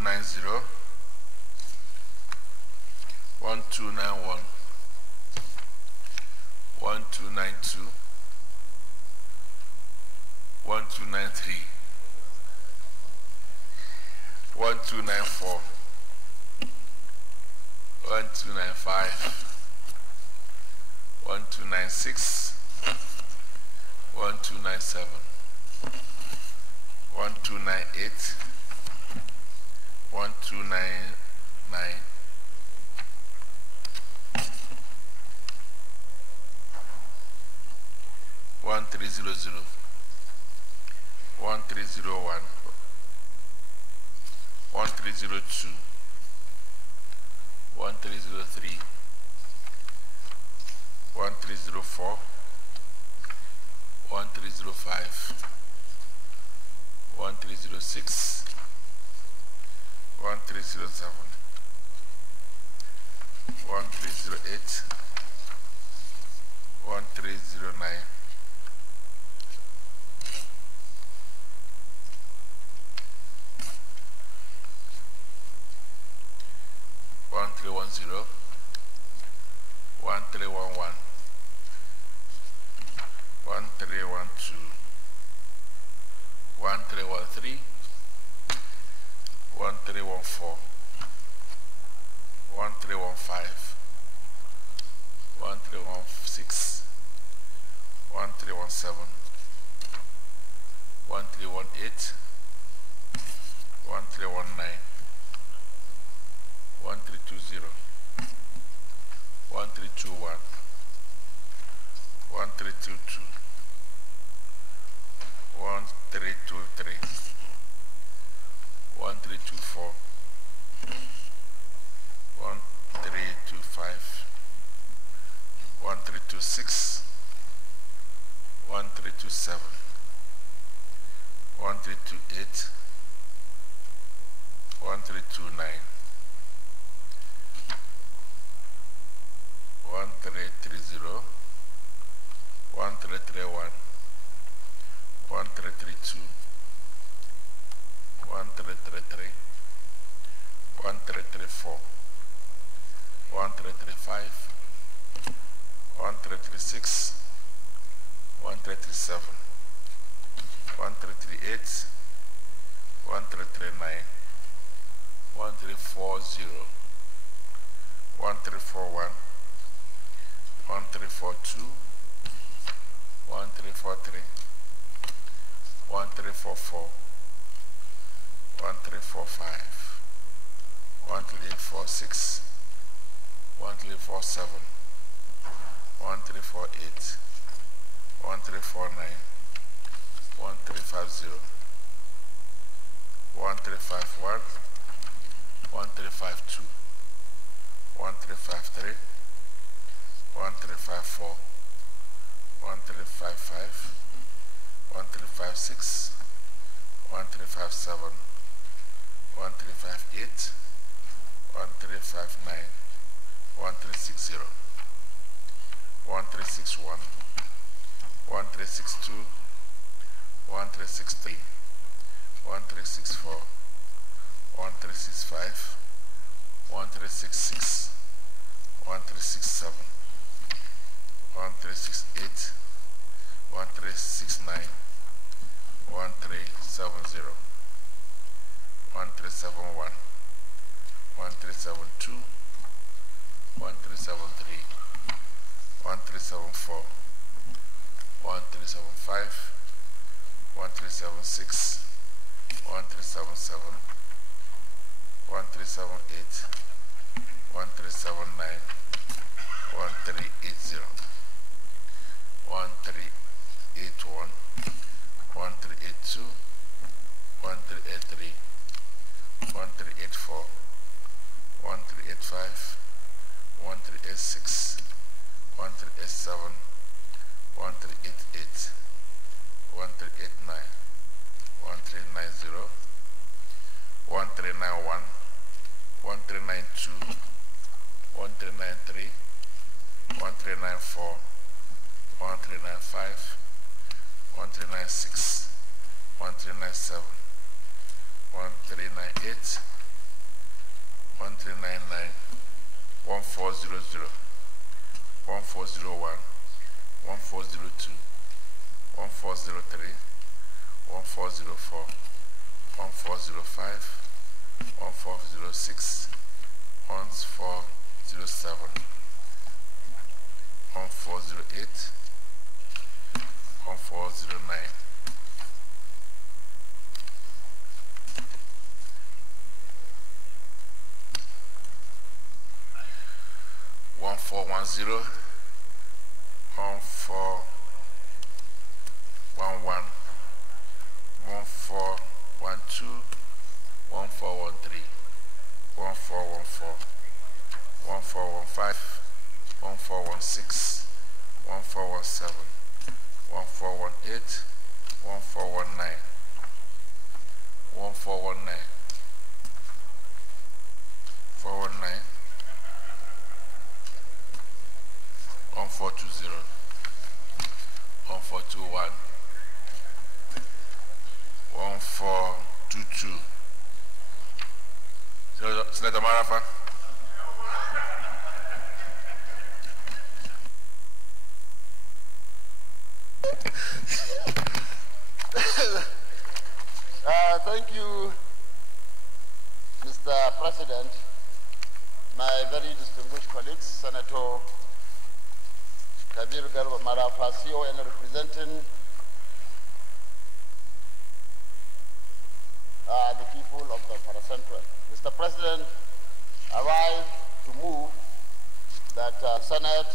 1290, 1291, 1292, 1293, 1294, 1295, 1296, 1297, 1298, 1299, 1300, 1301, 1302, 1303, 1304, 1305, 1306, 1307, 1308, 1309, 1310, 1311, 1312, 1313, 1314, 1315, 1316, 1317, 1318, 1319, 1320, 1321, 1322, 1323, 1324, 1325, 1326, 1327, 1328, 1329, 1330, 1331, 1332, 1333, 1334, 1335, 1336, 1337, 1338, 1339, 1340, 1341, 1342, 1343, 1344, 1345, 1346, 1347, 1348, 1349, 1350, 1351, 1352, 1353, 1354, 1355, 1356, 1357, 1358, 1359, 1360, 1361, 1362, 1363, 1364, 1365, 1366, 1367, 1368, 1369, 1370, 1371, 1372, 1373, 1374, 1375, 1376, 1377, 1378, 1379, 1380, 1381, 1382, 1383, 1384, 1385, 1386, 1387, 1388, 1389, 1390, 1391, 1392, 1393, 1394, 1395, 1396, 1397, 1398, 1399, 1400, 1401, 1402, 1403, 1404, 1405, 1406, 1407, 1408, 1409. 1410, 1411, 1412, 1413, 1414, 1415, 1416, 1417, 1418, 1419, 1419, 419, 1420, 1421, 1422. Senator Marafa. Thank you, Mr. President, my very distinguished colleagues, Senator Kabir Garba Marafa, CON, representing the people of the Paracentral. Mr. President, I rise to move that Senate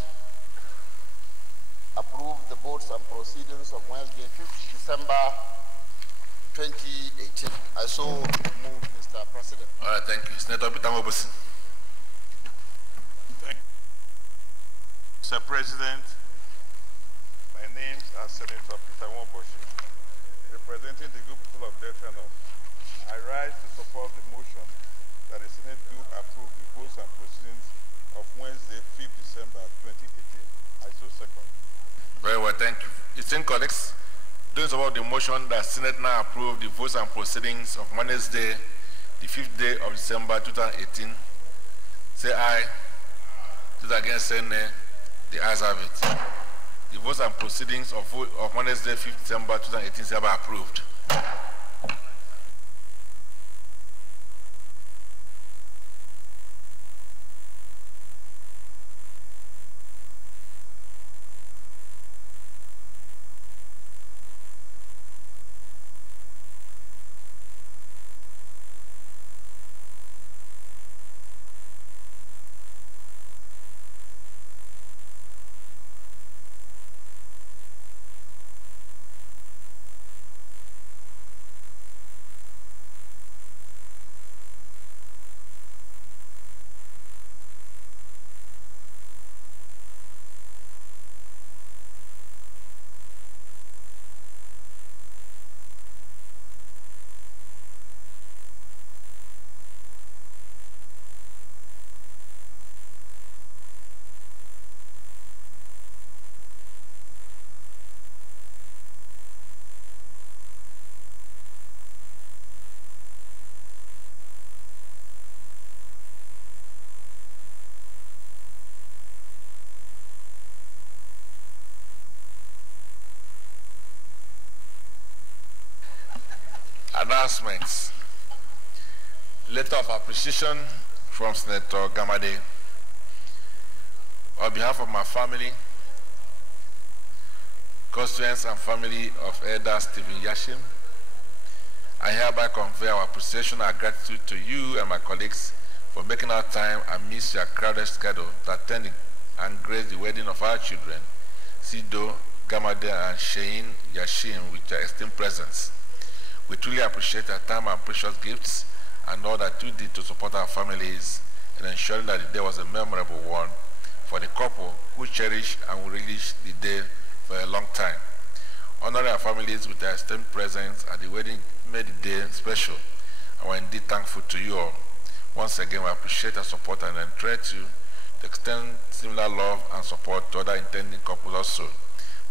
approve the votes and proceedings of Wednesday, 5th December 2018. I so move, Mr. President. All right, thank you. Senator Peter Mobusi. Thank you. Mr. President, my name is Senator Peter Mobusi, representing the group people of Delta North. I rise to support the motion that the Senate do approve the votes and proceedings of Wednesday, 5th December 2018. I so second. Very well, thank you. Esteemed colleagues, those about the motion that Senate now approve the votes and proceedings of Wednesday, the 5th day of December 2018, say aye. Those against say nay. The ayes have it. The votes and proceedings of Wednesday, 5th December 2018 is hereby approved. Announcements. Letter of appreciation from Senator Gamade. On behalf of my family, constituents and family of Elder Stephen Yashim, I hereby convey our appreciation and gratitude to you and my colleagues for making out time amidst your crowded schedule to attend and grace the wedding of our children, Sido, Gamade, and Shein Yashim, with your esteemed presence. We truly appreciate your time and precious gifts and all that you did to support our families in ensuring that the day was a memorable one for the couple who cherish and will relish the day for a long time. Honoring our families with their esteemed presence at the wedding made the day special, and we're indeed thankful to you all. Once again, we appreciate your support and encourage you to extend similar love and support to other intending couples also.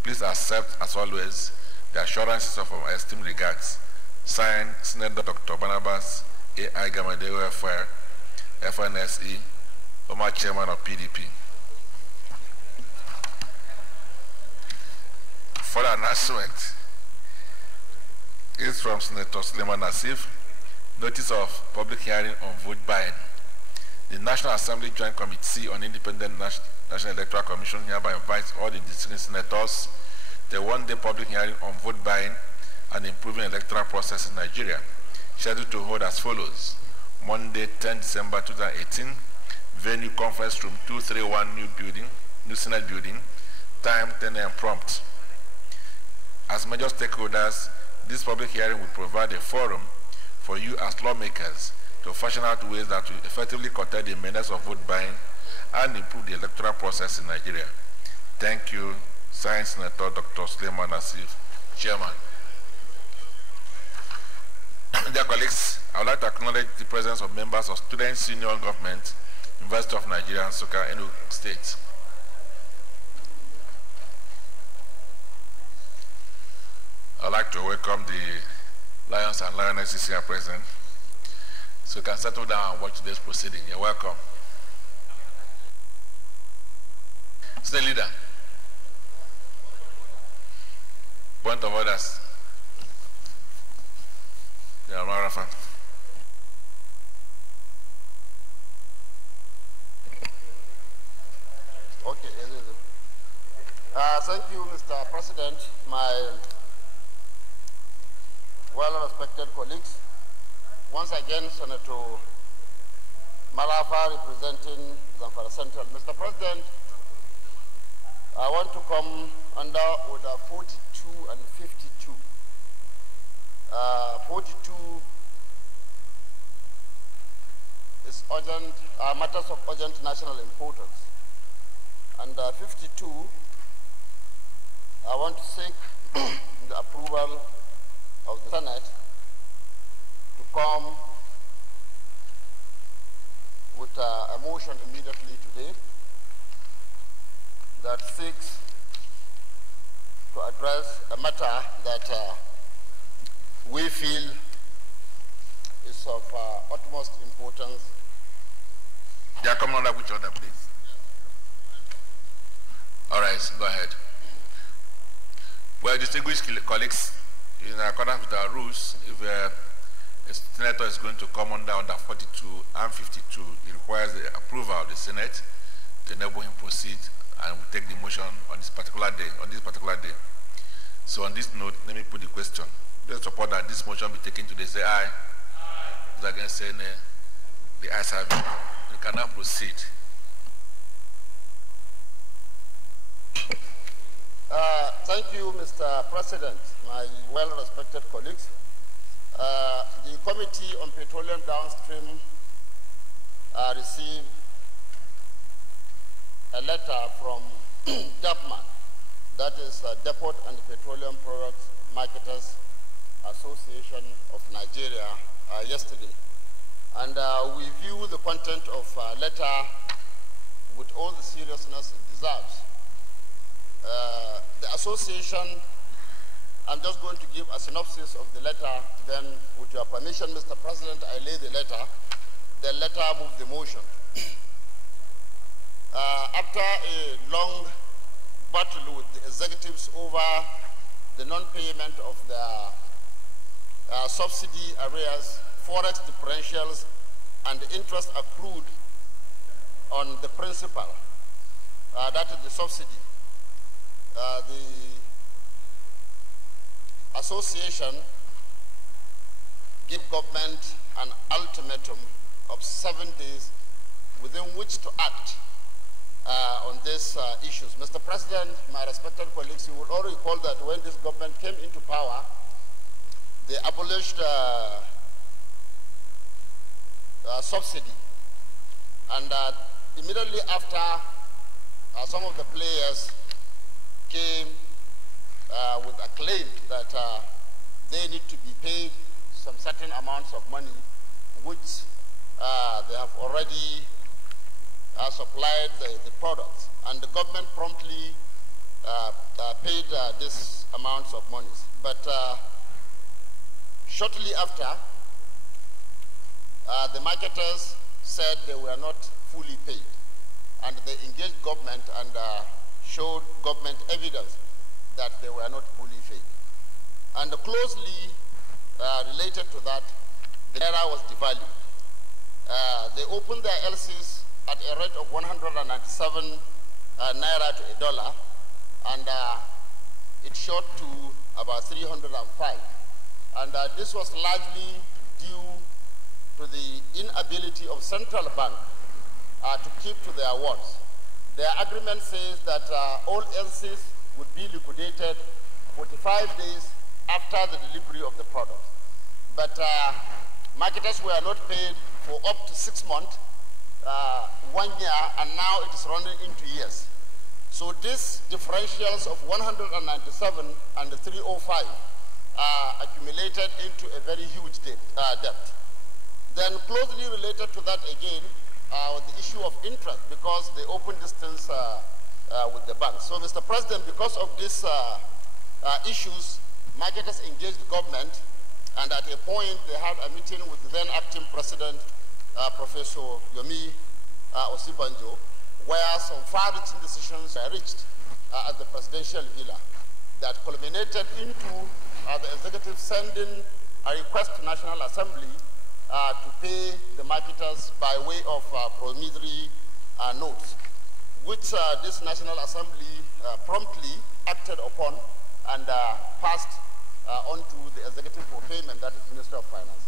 Please accept, as always, the assurances of our esteemed regards. Signed, Senator Dr. Barnabas A.I. Gamade, OFR, FNSE, former chairman of PDP. For the announcement is from Senator Suleiman Nassif, notice of public hearing on vote buying. The National Assembly Joint Committee on Independent National Electoral Commission hereby invites all the district senators to a one-day public hearing on vote buying and improving electoral process in Nigeria, scheduled to hold as follows. Monday, 10 December 2018, venue conference room 231 New Senate Building, time 10 a.m. prompt. As major stakeholders, this public hearing will provide a forum for you as lawmakers to fashion out ways that will effectively curtail the menace of vote buying and improve the electoral process in Nigeria. Thank you, Science Senator Dr. Suleiman Nassif, Chairman. Dear colleagues, I would like to acknowledge the presence of members of Students' Union Government, University of Nigeria, and Nsukka, Enugu State. I'd like to welcome the Lions and Lionesses here present, so you can settle down and watch today's proceeding. You're welcome. State Leader. Point of orders. Yeah, Marafa. Okay. Thank you, Mr. President. My well-respected colleagues. Once again, Senator Malafa representing Zamfara Central. Mr. President, I want to come under Order 42 and 52. 42 is urgent, matters of urgent national importance. And 52, I want to seek the approval of the Senate to come with a motion immediately today that seeks to address a matter that we feel is of utmost importance. They are coming under which order, please? All right, go ahead. Well, distinguished colleagues, in accordance with our rules, if a senator is going to come under 42 and 52, it requires the approval of the Senate to enable him proceed, and we take the motion on this particular day. So on this note, let me put the question. Those support that this motion be taken today, say aye. Aye. Those against say nay. The ayes have it. You can now proceed. Thank you, Mr. President, my well-respected colleagues. The Committee on Petroleum Downstream received a letter from DAPMAN, that is Depot and Petroleum Products Marketers Association of Nigeria, yesterday. And we view the content of letter with all the seriousness it deserves. The association, I'm just going to give a synopsis of the letter, then with your permission, Mr. President, I lay the letter, then letter move the motion. After a long battle with the executives over the non-payment of their subsidy arrears, forex differentials, and the interest accrued on the principal, that is the subsidy, the association give government an ultimatum of 7 days within which to act on these issues. Mr. President, my respected colleagues, you will all recall that when this government came into power, they abolished subsidy. And immediately after, some of the players came with a claim that they need to be paid some certain amounts of money, which they have already supplied the products. And the government promptly paid these amounts of monies. But shortly after, the marketers said they were not fully paid. And they engaged government and showed government evidence that they were not fully paid. And closely related to that, the naira was devalued. They opened their LCs at a rate of 197 naira to a dollar, and it shot to about 305. And this was largely due to the inability of central bank to keep to their words. Their agreement says that all LCs would be liquidated 45 days after the delivery of the product. But marketers were not paid for up to 6 months, 1 year, and now it is running into years. So these differentials of 197 and 305 accumulated into a very huge debt. Then closely related to that again, the issue of interest, because they open distance with the bank. So Mr. President, because of these issues, marketers engaged the government, and at a point they had a meeting with the then acting president, Professor Yomi Osibanjo, where some far-reaching decisions were reached at the presidential villa that culminated into the executive sending a request to National Assembly to pay the marketers by way of promissory notes, which this National Assembly promptly acted upon and passed onto the executive for payment, that is Minister of Finance.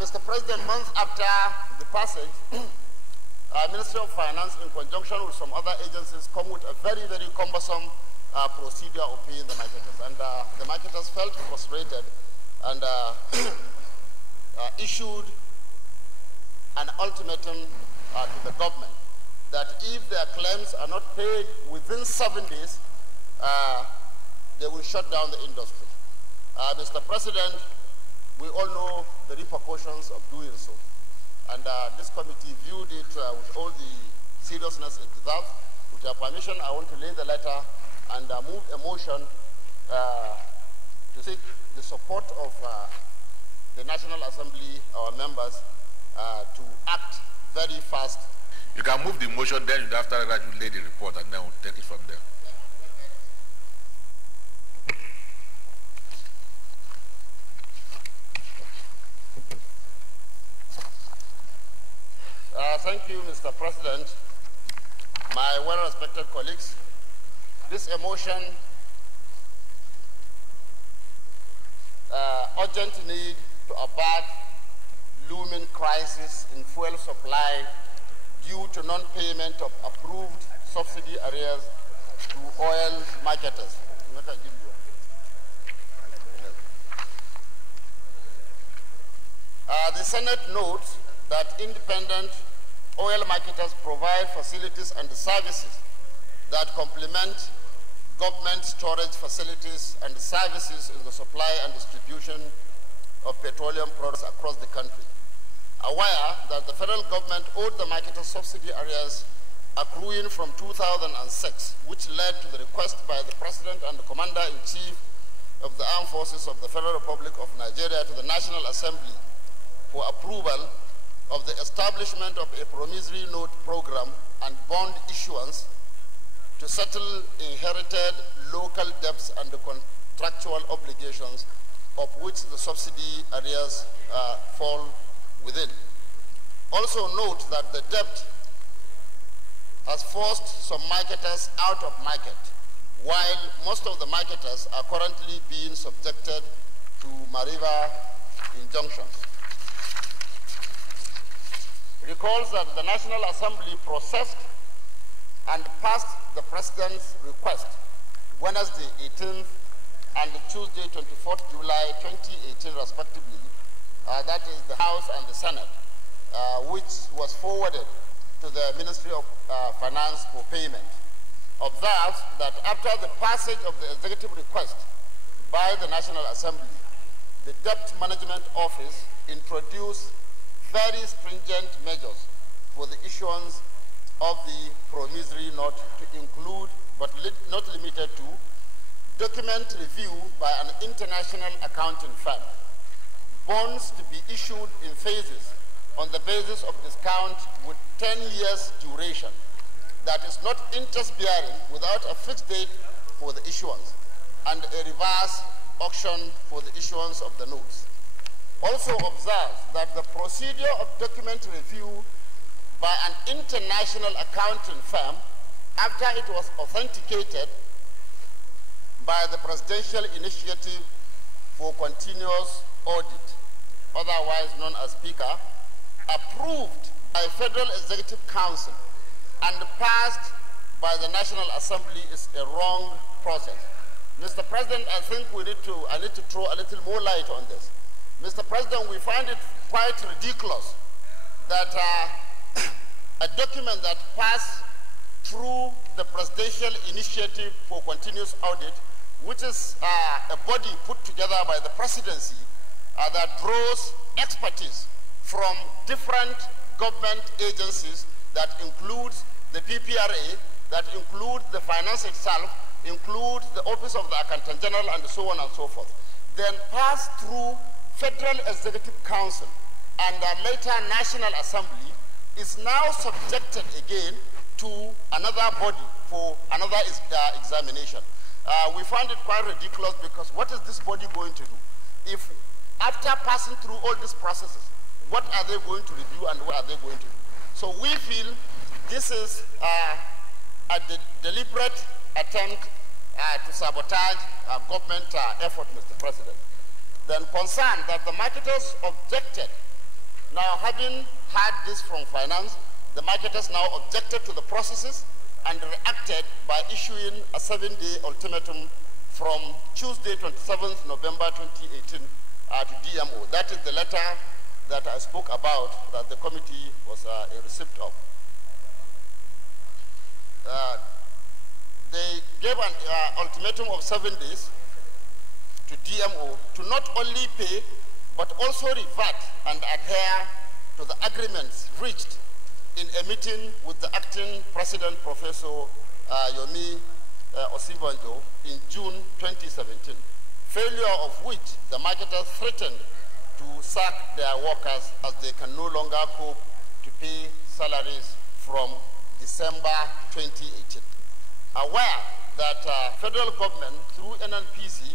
Mr. President, months after the passage, Ministry of Finance, in conjunction with some other agencies, come with a very, very cumbersome procedure of paying the marketers. And the marketers felt frustrated and issued an ultimatum to the government that if their claims are not paid within 7 days, they will shut down the industry. Mr. President, we all know the repercussions of doing so. And this committee viewed it with all the seriousness it deserves. With your permission, I want to lay the letter and move a motion to seek the support of the National Assembly, our members, to act very fast. You can move the motion, then after that you lay the report, and then we'll take it from there. Thank you, Mr. President. My well-respected colleagues, this emotion, urgent need to abate looming crisis in fuel supply due to non-payment of approved subsidy arrears to oil marketers. The Senate notes that independent oil marketers provide facilities and services that complement government storage facilities and services in the supply and distribution of petroleum products across the country. Aware that the federal government owed the marketers subsidy arrears accruing from 2006, which led to the request by the President and the Commander-in-Chief of the Armed Forces of the Federal Republic of Nigeria to the National Assembly for approval of the establishment of a promissory note program and bond issuance to settle inherited local debts and the contractual obligations of which the subsidy arrears fall within. Also note that the debt has forced some marketers out of market, while most of the marketers are currently being subjected to Mariva injunctions. Recalls that the National Assembly processed and passed the President's request Wednesday 18th and Tuesday 24th July 2018 respectively, that is the House and the Senate, which was forwarded to the Ministry of Finance for payment. Observe that after the passage of the executive request by the National Assembly, the Debt Management Office introduced very stringent measures for the issuance of the promissory note to include, but not limited to, document review by an international accounting firm, bonds to be issued in phases on the basis of discount with 10 years duration that is not interest-bearing without a fixed date for the issuance and a reverse auction for the issuance of the notes. Also observe that the procedure of document review by an international accounting firm after it was authenticated by the Presidential Initiative for Continuous Audit, otherwise known as PICA, approved by Federal Executive Council and passed by the National Assembly is a wrong process. Mr. President, I think I need to throw a little more light on this. Mr. President, we find it quite ridiculous that a document that passed through the Presidential Initiative for Continuous Audit, which is a body put together by the presidency that draws expertise from different government agencies that includes the PPRA, that includes the finance itself, includes the Office of the Accountant General, and so on and so forth, then passed through Federal Executive Council and later National Assembly, is now subjected again to another body for another examination. We find it quite ridiculous because what is this body going to do? If after passing through all these processes, what are they going to review and what are they going to do? So we feel this is a deliberate attempt to sabotage government effort, Mr. President. Then concerned that the marketers objected. Now, having had this from finance, the marketers now objected to the processes and reacted by issuing a 7-day ultimatum from Tuesday, 27th November 2018 to DMO. That is the letter that I spoke about that the committee was a receipt of. They gave an ultimatum of 7 days to DMO to not only pay, but also revert and adhere to the agreements reached in a meeting with the acting president, Professor Yomi Osibanjo, in June 2017, failure of which the marketers threatened to sack their workers as they can no longer cope to pay salaries from December 2018. Aware that federal government through NNPC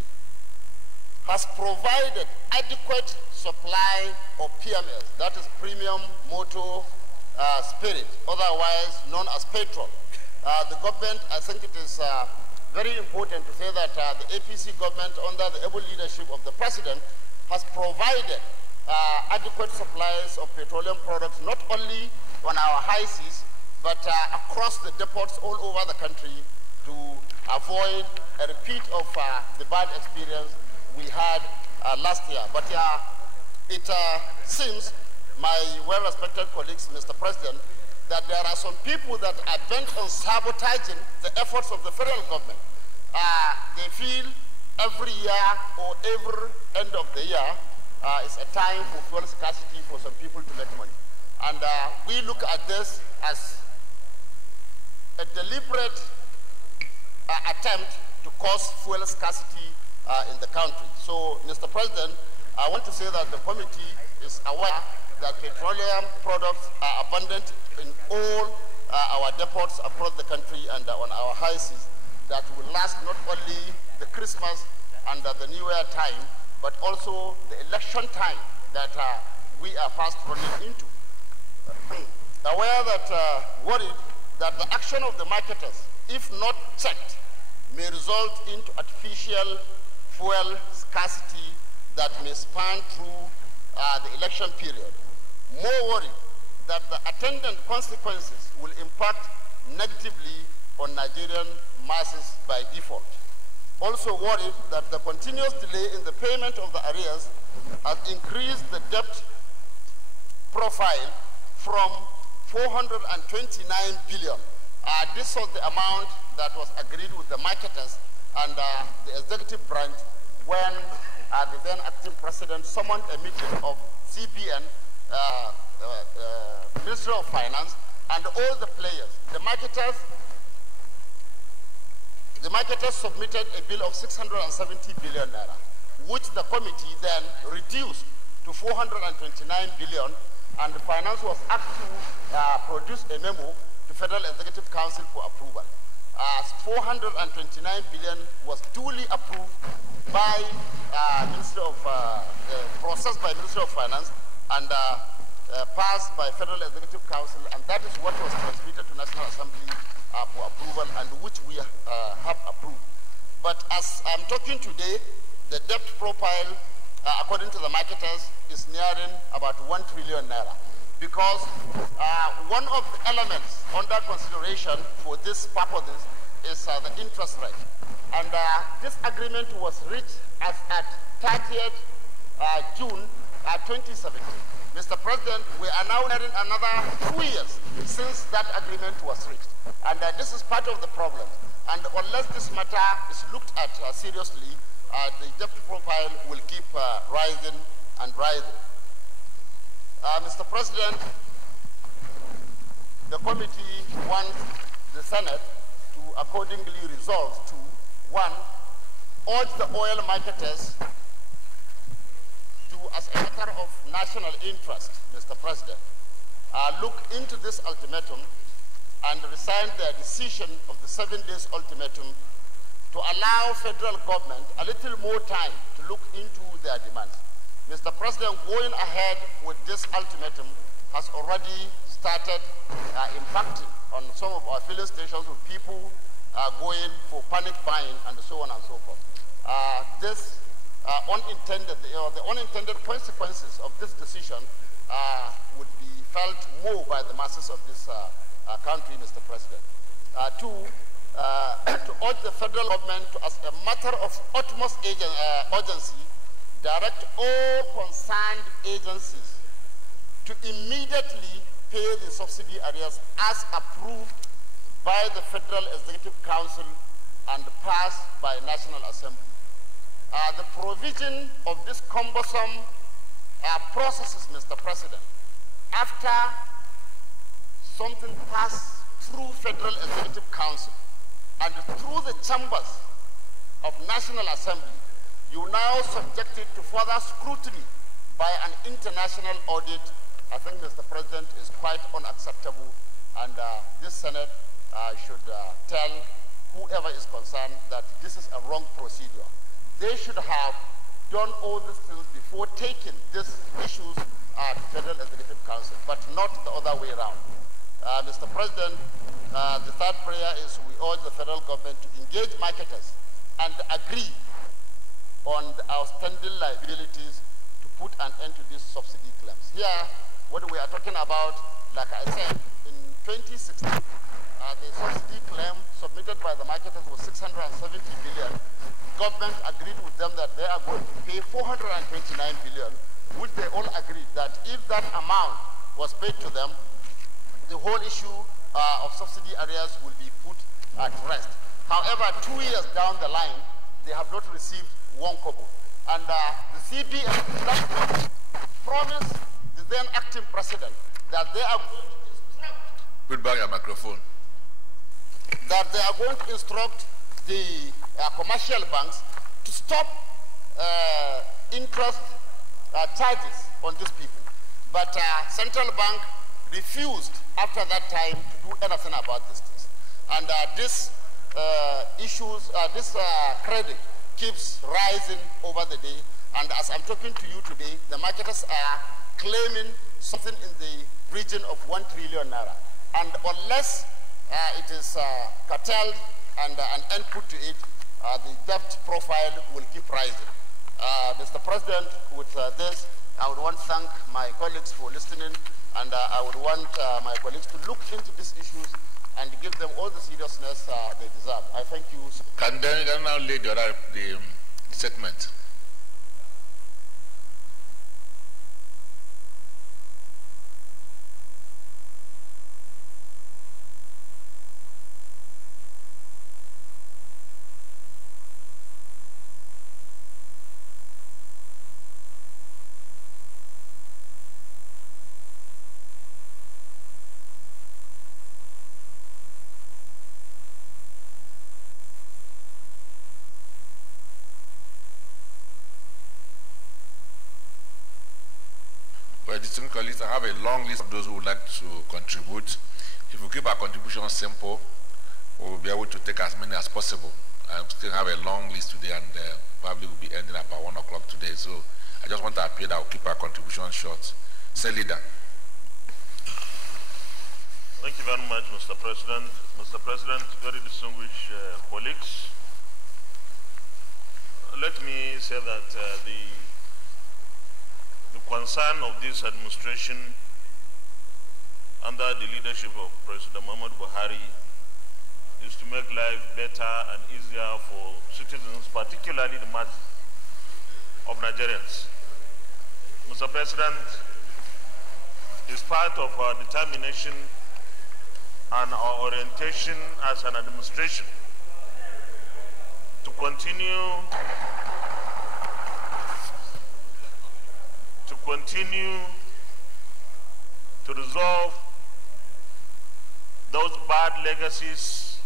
has provided adequate supply of PMS, that is premium motor spirit, otherwise known as petrol. The government, I think it is very important to say that the APC government under the able leadership of the president has provided adequate supplies of petroleum products not only on our high seas, but across the depots all over the country to avoid a repeat of the bad experience we had last year. But it seems, my well-respected colleagues, Mr. President, that there are some people that are bent on sabotaging the efforts of the federal government. They feel every year or every end of the year is a time for fuel scarcity for some people to make money. And we look at this as a deliberate attempt to cause fuel scarcity in the country. So, Mr. President, I want to say that the committee is aware that petroleum products are abundant in all our depots across the country and on our high seas that will last not only the Christmas and the New Year time, but also the election time that we are fast running into. Aware that, worried that the action of the marketers, if not checked, may result into artificial fuel scarcity that may span through the election period. More worried that the attendant consequences will impact negatively on Nigerian masses by default. Also worried that the continuous delay in the payment of the arrears has increased the debt profile from 429 billion. This was the amount that was agreed with the marketers and the executive branch when the then acting president summoned a meeting of CBN, Ministry of Finance, and all the players. The marketers submitted a bill of 670 billion naira, which the committee then reduced to 429 billion and the Finance was asked to produce a memo to Federal Executive Council for approval. 429 billion was duly approved by processed by Ministry of Finance and passed by Federal Executive Council, and that is what was transmitted to National Assembly for approval, and which we have approved. But as I'm talking today, the debt profile, according to the marketers, is nearing about 1 trillion naira. Because one of the elements under consideration for this purposes is the interest rate. And this agreement was reached as at 30th June 2017. Mr. President, we are now nearing another 2 years since that agreement was reached. And this is part of the problem. And unless this matter is looked at seriously, the debt profile will keep rising and rising. Mr. President, the committee wants the Senate to accordingly resolve to, 1, urge the oil marketers to, as a matter of national interest, Mr. President, look into this ultimatum and resign their decision of the 7 days ultimatum to allow federal government a little more time to look into their demands. Mr. President, going ahead with this ultimatum has already started impacting on some of our filling stations with people going for panic buying and so on and so forth. The unintended consequences of this decision would be felt more by the masses of this country, Mr. President. 2, to urge the federal government to, as a matter of utmost urgency, direct all concerned agencies to immediately pay the subsidy arrears as approved by the Federal Executive Council and passed by National Assembly. The provision of this cumbersome processes, Mr. President, after something passed through Federal Executive Council and through the chambers of National Assembly, you now subject it to further scrutiny by an international audit. I think, Mr. President, is quite unacceptable, and this Senate should tell whoever is concerned that this is a wrong procedure. They should have done all these things before taking these issues to Federal Executive Council, but not the other way around. Mr. President, the third prayer is we urge the federal government to engage marketers and agree on the outstanding liabilities to put an end to these subsidy claims. Here, what we are talking about, like I said, in 2016, the subsidy claim submitted by the marketers was 670 billion. Government agreed with them that they are going to pay 429 billion, which they all agreed that if that amount was paid to them, the whole issue of subsidy arrears will be put at rest. However, 2 years down the line, they have not received 1 kobo. And the CBN promised the then acting president that they are going to instruct. Put back your microphone. That they are going to instruct the commercial banks to stop interest charges on these people. But central bank refused after that time to do anything about these things. And this credit keeps rising over the day. And as I'm talking to you today, the marketers are claiming something in the region of 1 trillion naira. And unless it is curtailed and an end put to it, the debt profile will keep rising. Mr. President, with this, I would want to thank my colleagues for listening, and I would want my colleagues to look into these issues and give them all the seriousness they deserve. I thank you. Can they now lay the statement? Well, distinguished colleagues, I have a long list of those who would like to contribute. If we keep our contributions simple, we'll be able to take as many as possible. I still have a long list today, and probably will be ending about 1 o'clock today. So I just want to appeal that we'll keep our contributions short. Say, leader. Thank you very much, Mr. President. Mr. President, very distinguished colleagues, let me say that the concern of this administration under the leadership of President Muhammadu Buhari is to make life better and easier for citizens, particularly the masses of Nigerians. Mr. President, it's part of our determination and our orientation as an administration to continue to resolve those bad legacies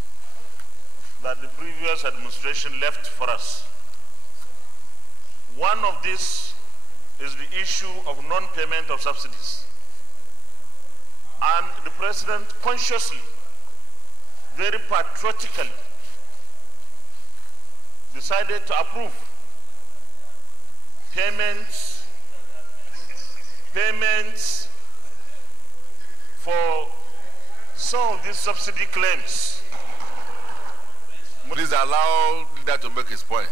that the previous administration left for us. One of these is the issue of non-payment of subsidies. And the President consciously, very patriotically, decided to approve payments for some of these subsidy claims. Please allow leader to make his point.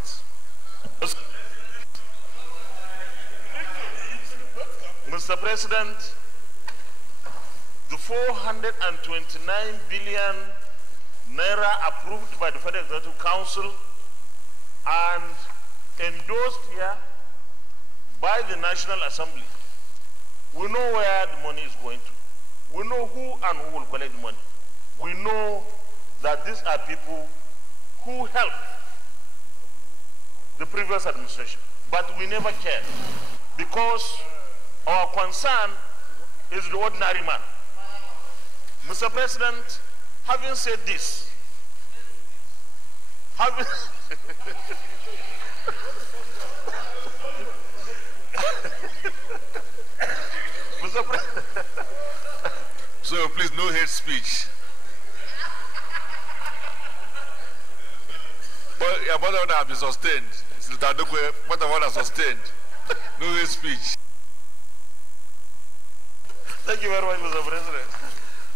Mr. President, the 429 billion naira approved by the Federal Executive Council and endorsed here by the National Assembly, we know where the money is going to. We know who and who will collect the money. We know that these are people who helped the previous administration. But we never cared because our concern is the ordinary man. Mr. President, having said this, Mr. President. So please, no hate speech. But yeah, but that have been sustained. But the one has sustained. No hate speech. Thank you very much, Mr. President.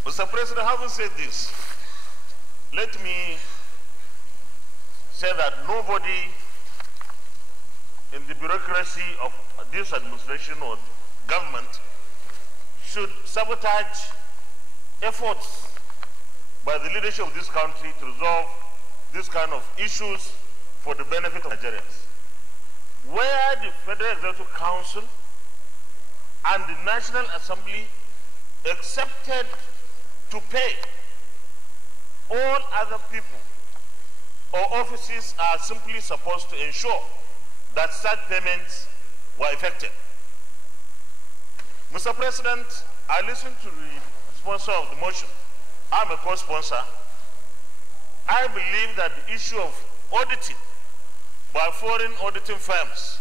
Mr. President, having said this, let me say that nobody in the bureaucracy of this administration or government should sabotage efforts by the leadership of this country to resolve this kind of issues for the benefit of Nigerians. Where the Federal Executive Council and the National Assembly accepted to pay, all other people or offices are simply supposed to ensure that such payments were effected. Mr. President, I listened to the sponsor of the motion. I'm a co-sponsor. I believe that the issue of auditing by foreign auditing firms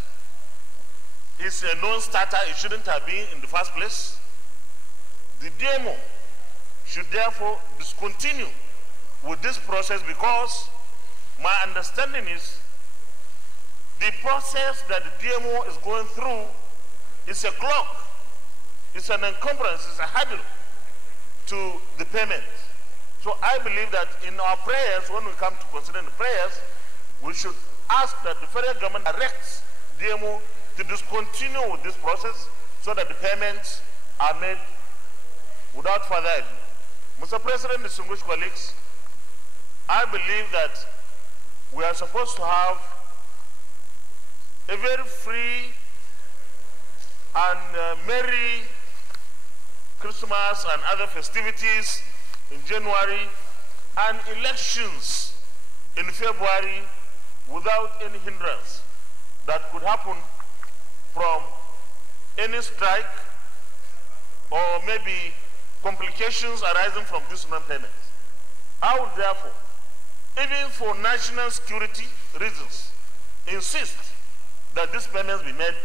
is a non-starter. It shouldn't have been in the first place. The DMO should therefore discontinue with this process because my understanding is the process that the DMO is going through is a clog. It's an encumbrance, it's a hurdle to the payment. So I believe that in our prayers, when we come to consider the prayers, we should ask that the federal government directs DMO to discontinue with this process so that the payments are made without further ado. Mr. President, distinguished colleagues, I believe that we are supposed to have a very free and merry Christmas and other festivities in January and elections in February without any hindrance that could happen from any strike or maybe complications arising from this non-payment. I would therefore, even for national security reasons, insist that these payments be made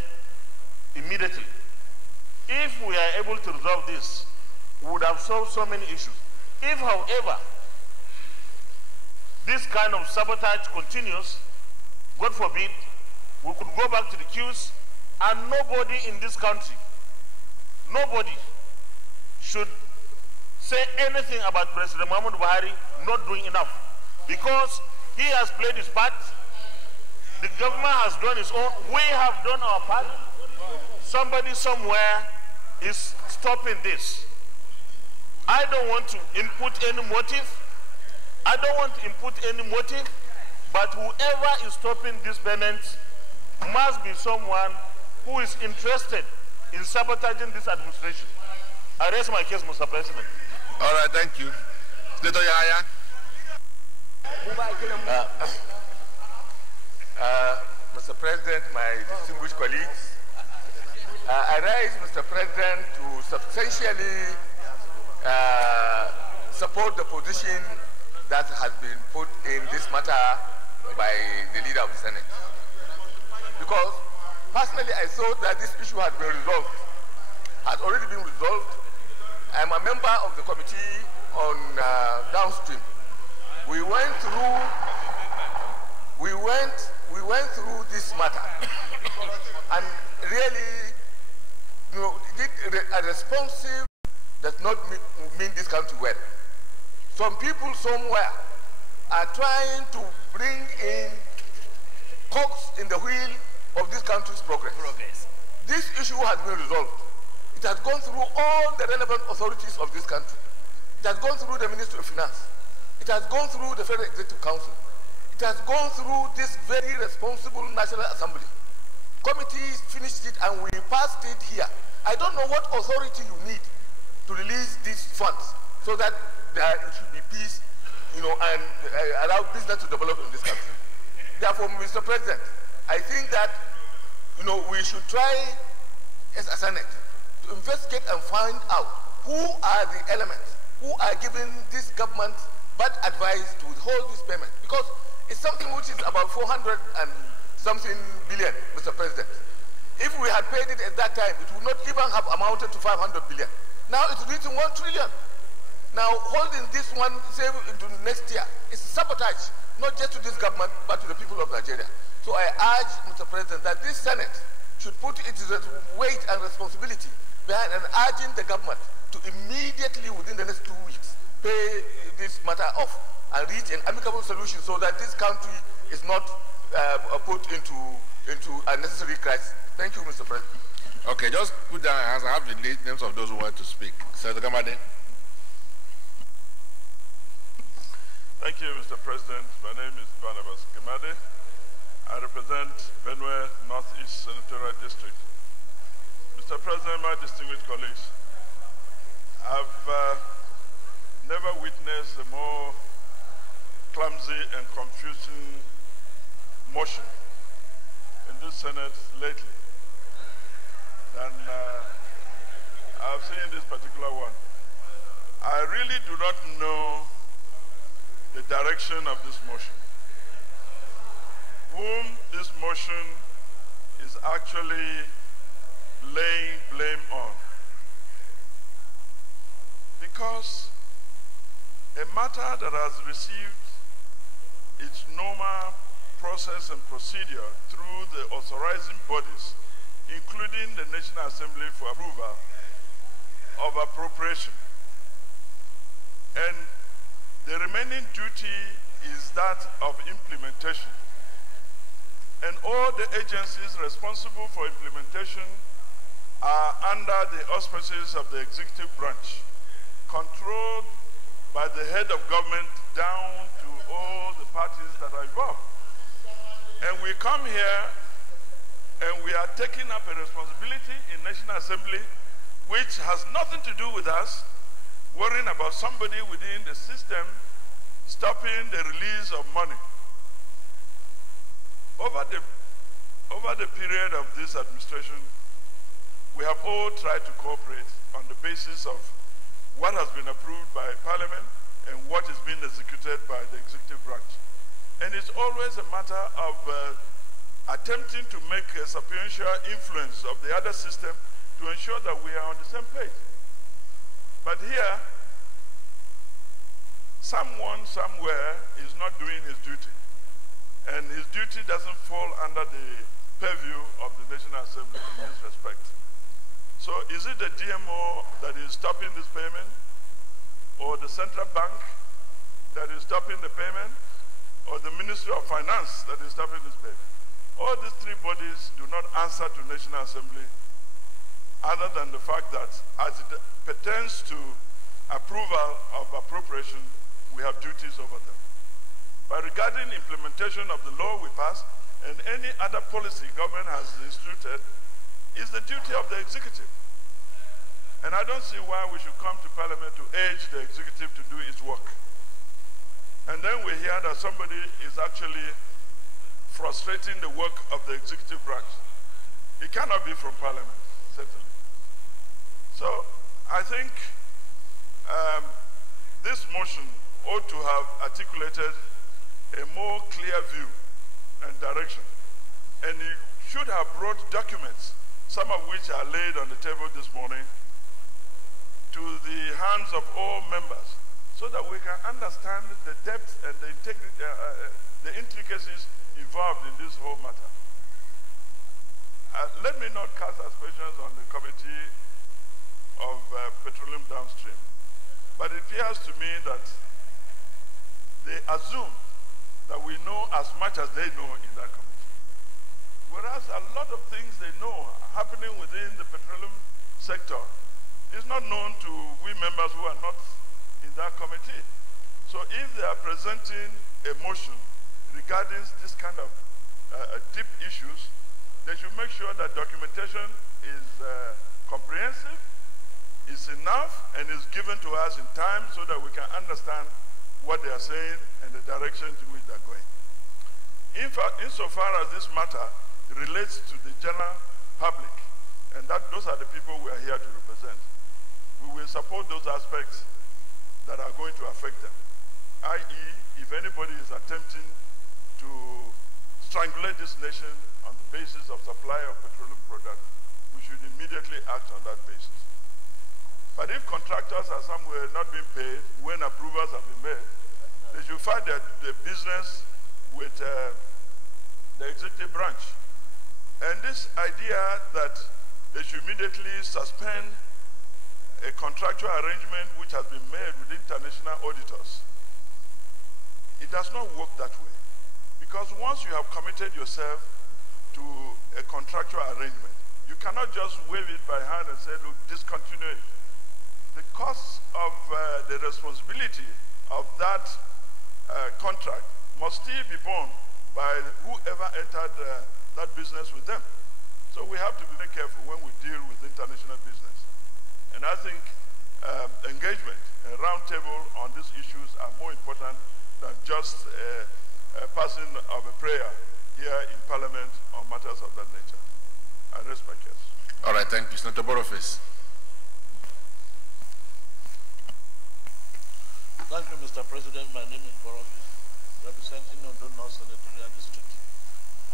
immediately. If we are able to resolve this, we would have solved so many issues. If, however, this kind of sabotage continues, God forbid, we could go back to the queues, and nobody in this country, nobody should say anything about President Muhammadu Buhari not doing enough, because he has played his part, the government has done its own, we have done our part. Somebody somewhere is stopping this. I don't want to input any motive. I don't want to input any motive, but whoever is stopping this payment must be someone who is interested in sabotaging this administration. I raise my case, Mr. President. All right, thank you. Senator Yahaya. Mr. President, my distinguished colleagues, I rise, Mr. President, to substantially support the position that has been put in this matter by the leader of the Senate. Because personally, I thought that this issue had been resolved, has already been resolved. I'm a member of the committee on downstream. We went through this matter, and really, you know, a responsive does not mean this country well. Some people somewhere are trying to bring in cogs in the wheel of this country's progress. This issue has been resolved. It has gone through all the relevant authorities of this country. It has gone through the Ministry of Finance. It has gone through the Federal Executive Council. It has gone through this very responsible National Assembly. Committees finished it and we passed it here. I don't know what authority you need to release these funds so that there should be peace, you know, and allow business to develop in this country. Therefore, Mr. President, I think that, you know, we should try as a Senate to investigate and find out who are the elements who are giving this government bad advice to withhold this payment. Because it's something which is about 400 and something billion, Mr. President. If we had paid it at that time, it would not even have amounted to 500 billion. Now it's reaching 1 trillion. Now holding this one, say, into next year, is sabotage, not just to this government, but to the people of Nigeria. So I urge, Mr. President, that this Senate should put its weight and responsibility behind and urging the government to immediately, within the next 2 weeks, pay this matter off and reach an amicable solution so that this country is not put into unnecessary crisis. Thank you, Mr. President. Okay, just put down your hands. I have the names of those who want to speak. Senator Gamade. Thank you, Mr. President. My name is Barnabas Gamade. I represent Benue Northeast Senatorial District. Mr. President, my distinguished colleagues, I've never witnessed a more clumsy and confusing motion in this Senate lately than I've seen this particular one. I really do not know the direction of this motion, whom this motion is actually laying blame on. Because a matter that has received its normal process and procedure through the authorizing bodies, including the National Assembly for approval of appropriation. And the remaining duty is that of implementation. And all the agencies responsible for implementation are under the auspices of the executive branch, controlled by the head of government down to all the parties that are involved. And we come here and we are taking up a responsibility in National Assembly which has nothing to do with us, worrying about somebody within the system stopping the release of money. Over the period of this administration, we have all tried to cooperate on the basis of what has been approved by Parliament and what is being executed by the executive branch. And it's always a matter of attempting to make a substantial influence of the other system to ensure that we are on the same page. But here, someone somewhere is not doing his duty. And his duty doesn't fall under the purview of the National Assembly in this respect. So is it the DMO that is stopping this payment? Or the Central Bank that is stopping the payment? Or the Ministry of Finance that is stopping this payment? All these three bodies do not answer to National Assembly other than the fact that as it pertains to approval of appropriation, we have duties over them. But regarding implementation of the law we pass and any other policy government has instituted, is the duty of the executive. And I don't see why we should come to Parliament to urge the executive to do its work. And then we hear that somebody is actually frustrating the work of the executive branch. It cannot be from Parliament, certainly. So I think this motion ought to have articulated a more clear view and direction. And it should have brought documents, some of which are laid on the table this morning, to the hands of all members so that we can understand the depth and the integrity, the intricacies involved in this whole matter. Let me not cast aspersions on the Committee of Petroleum Downstream, but it appears to me that they assume that we know as much as they know in that committee. Whereas a lot of things they know happening within the petroleum sector is not known to we members who are not in that committee. So if they are presenting a motion regarding this kind of deep issues, they should make sure that documentation is comprehensive, is enough, and is given to us in time so that we can understand what they are saying and the direction to which they are going. In fact, insofar as this matter relates to the general public, and those are the people we are here to represent, we will support those aspects that are going to affect them. I.e., if anybody is attempting to strangulate this nation on the basis of supply of petroleum products, we should immediately act on that basis. But if contractors are somewhere not being paid when approvals have been made, they should fight their business with the executive branch. And this idea that they should immediately suspend a contractual arrangement which has been made with international auditors, it does not work that way. Because once you have committed yourself to a contractual arrangement, you cannot just wave it by hand and say, look, discontinue it. The cost of the responsibility of that contract must still be borne by whoever entered that business with them. So we have to be very careful when we deal with international business. And I think engagement and roundtable on these issues are more important than just a passing of a prayer here in Parliament on matters of that nature. I rest my case. All right, thank you. Senator Boroface. Thank you, Mr. President. My name is Boroface, representing Ondo North Senatorial District.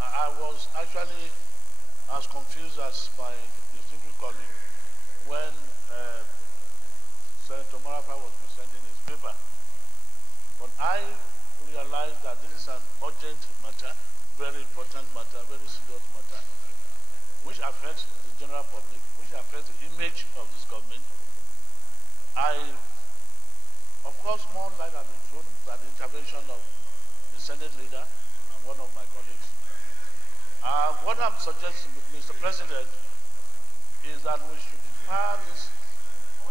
I was actually as confused as my distinguished colleague when Senator Marafa was presenting his paper. But I realized that this is an urgent matter, very important matter, very serious matter, which affects the general public, which affects the image of this government. Of course, more light has been thrown by the intervention of the Senate leader and one of my colleagues. What I'm suggesting, Mr. President, is that we should defer this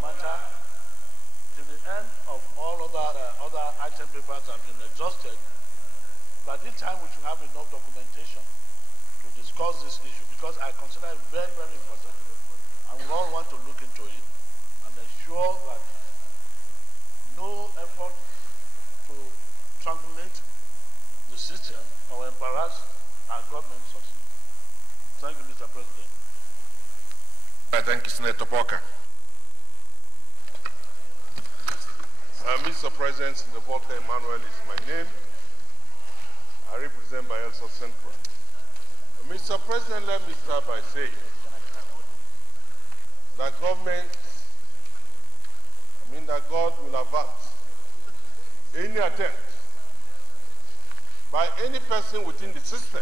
matter to the end of all other item papers have been exhausted. By this time, we should have enough documentation to discuss this issue, because I consider it very, very important. And we all want to look into it and ensure that no effort to triangulate the system or embarrass our government succeed. Thank you, Mr. President. Thank you, Senator Parker. Mr. President, Senator Parker Emmanuel is my name. I represent Bayelsa Central. Mr. President, let me start by saying that that God will avert any attempt by any person within the system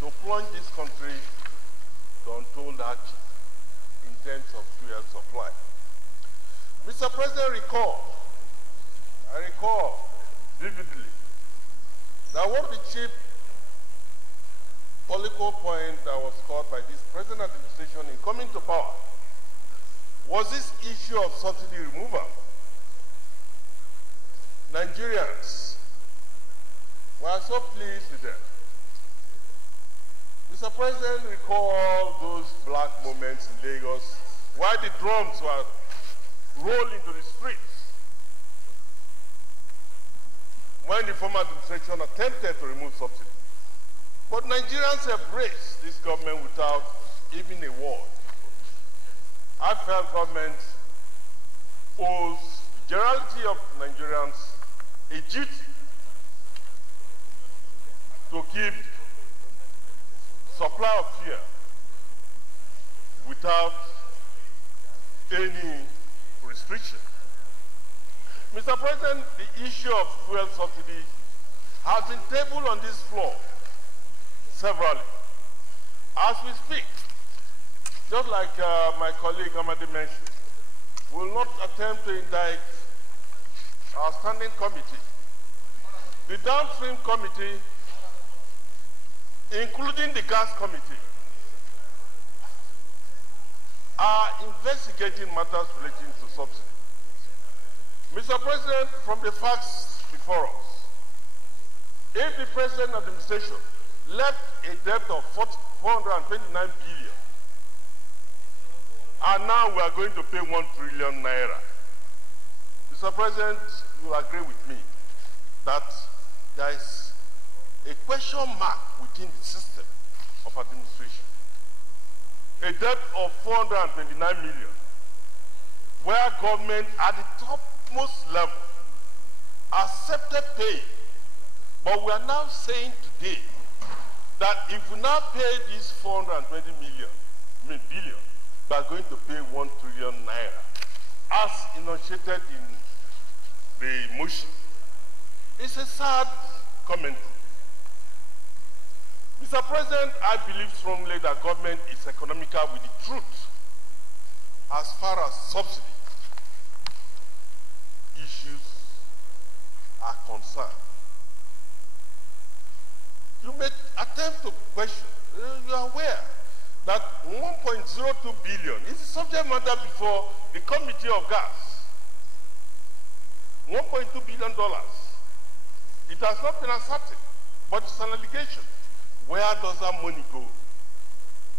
to plunge this country to untold hardship in terms of fuel supply. Mr. President, I recall vividly that one of the chief political points that was scored by this present administration in coming to power was this issue of subsidy removal. Nigerians were so pleased with them. Mr. President, recall those black moments in Lagos while the drums were rolling to the streets when the former administration attempted to remove subsidy. But Nigerians embraced this government without even a word. I felt government owes the generality of Nigerians a duty to keep supply of fuel without any restriction. Mr. President, the issue of fuel subsidy has been tabled on this floor severally. As we speak, just like my colleague Amadi mentioned, we will not attempt to indict our standing committee. The downstream committee, including the gas committee, are investigating matters relating to subsidy. Mr. President, from the facts before us, if the present administration left a debt of 429 billion, and now we are going to pay 1 trillion naira. Mr. President, you will agree with me that there is a question mark within the system of administration. A debt of 429 million, where government at the topmost level accepted paying. But we are now saying today that if we now pay this 420 billion, we are going to pay 1 trillion naira, as enunciated in the motion. It's a sad commentary. Mr. President, I believe strongly that government is economical with the truth as far as subsidy issues are concerned. You may attempt to question. You are aware that 1.02 billion is the subject matter before the Committee of Gas. $1.2 billion. It has not been asserted, but it's an allegation. Where does that money go?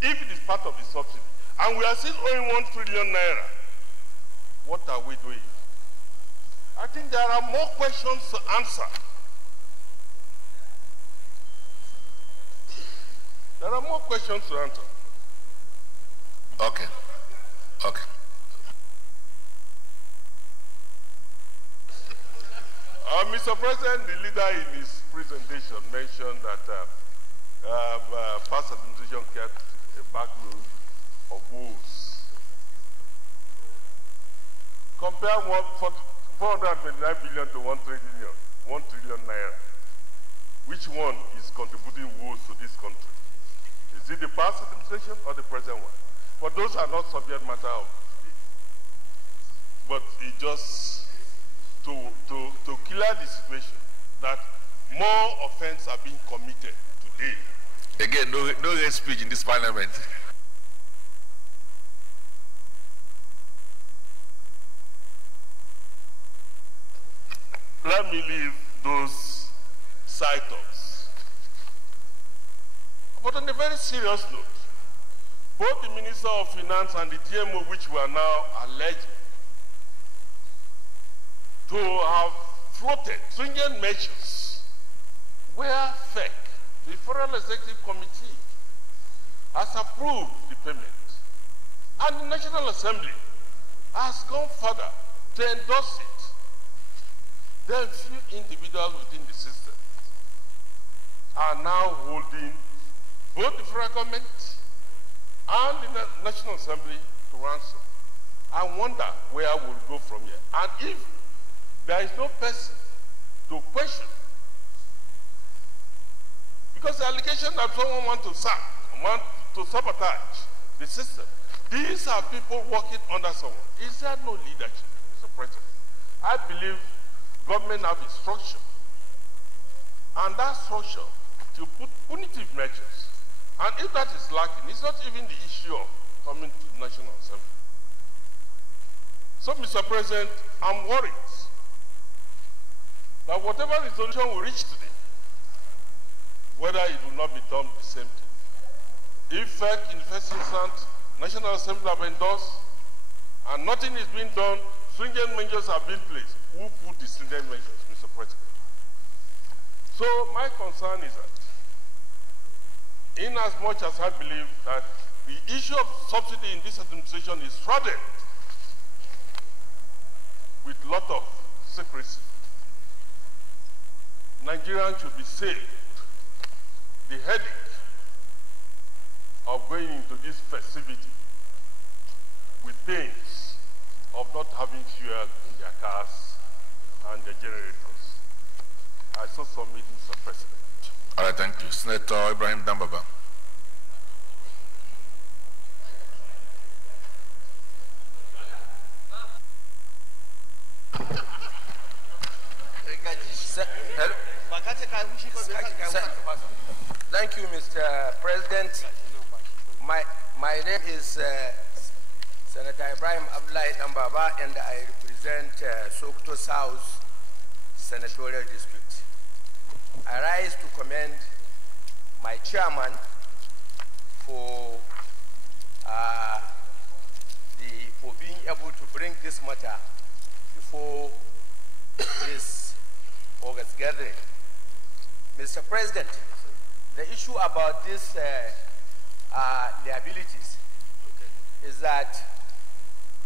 If it is part of the subsidy, and we are still owing 1 trillion naira, what are we doing? I think there are more questions to answer. There are more questions to answer. Okay. Okay. Mr. President, the leader in his presentation mentioned that past administration kept a backload of woes. Compare 429 billion to 1 trillion naira. Which one is contributing woes to this country? Is it the past administration or the present one? But those are not subject matter of today. But it just to clear the situation that more offenses are being committed today. Again, no hate speech in this parliament. Let me leave those side talks. But on a very serious note, both the Minister of Finance and the DMO, which we are now alleged to have floated stringent measures, were fake. The Federal Executive Committee has approved the payment, and the National Assembly has gone further to endorse it. There are few individuals within the system are now holding both the federal government and the National Assembly to ransom. I wonder where we'll go from here. And if there is no person to question, because the allegation that someone wants to sack, want to sabotage the system, these are people working under someone. Is there no leadership, Mr. President? I believe government have a structure, and that structure to put punitive measures. And if that is lacking, it's not even the issue of coming to the National Assembly. So, Mr. President, I'm worried that whatever resolution we reach today, whether it will not be done the same thing. If in the first instance, National Assembly have endorsed, and nothing is being done, stringent measures have been placed. Who put the stringent measures, Mr. President? So my concern is that, in as much as I believe that the issue of subsidy in this administration is flooded with a lot of secrecy, Nigerians should be saved the headache of going into this festivity with pains of not having fuel in their cars and their generators. I so submit, Mr. President. All right, thank you. Senator Ibrahim Dambaba. Thank you, Mr. President. My name is Senator Ibrahim Abdullahi Dambaba, and I represent Sokoto South Senatorial District. I rise to commend my chairman for being able to bring this matter before this August gathering. Mr. President, the issue about these liabilities is that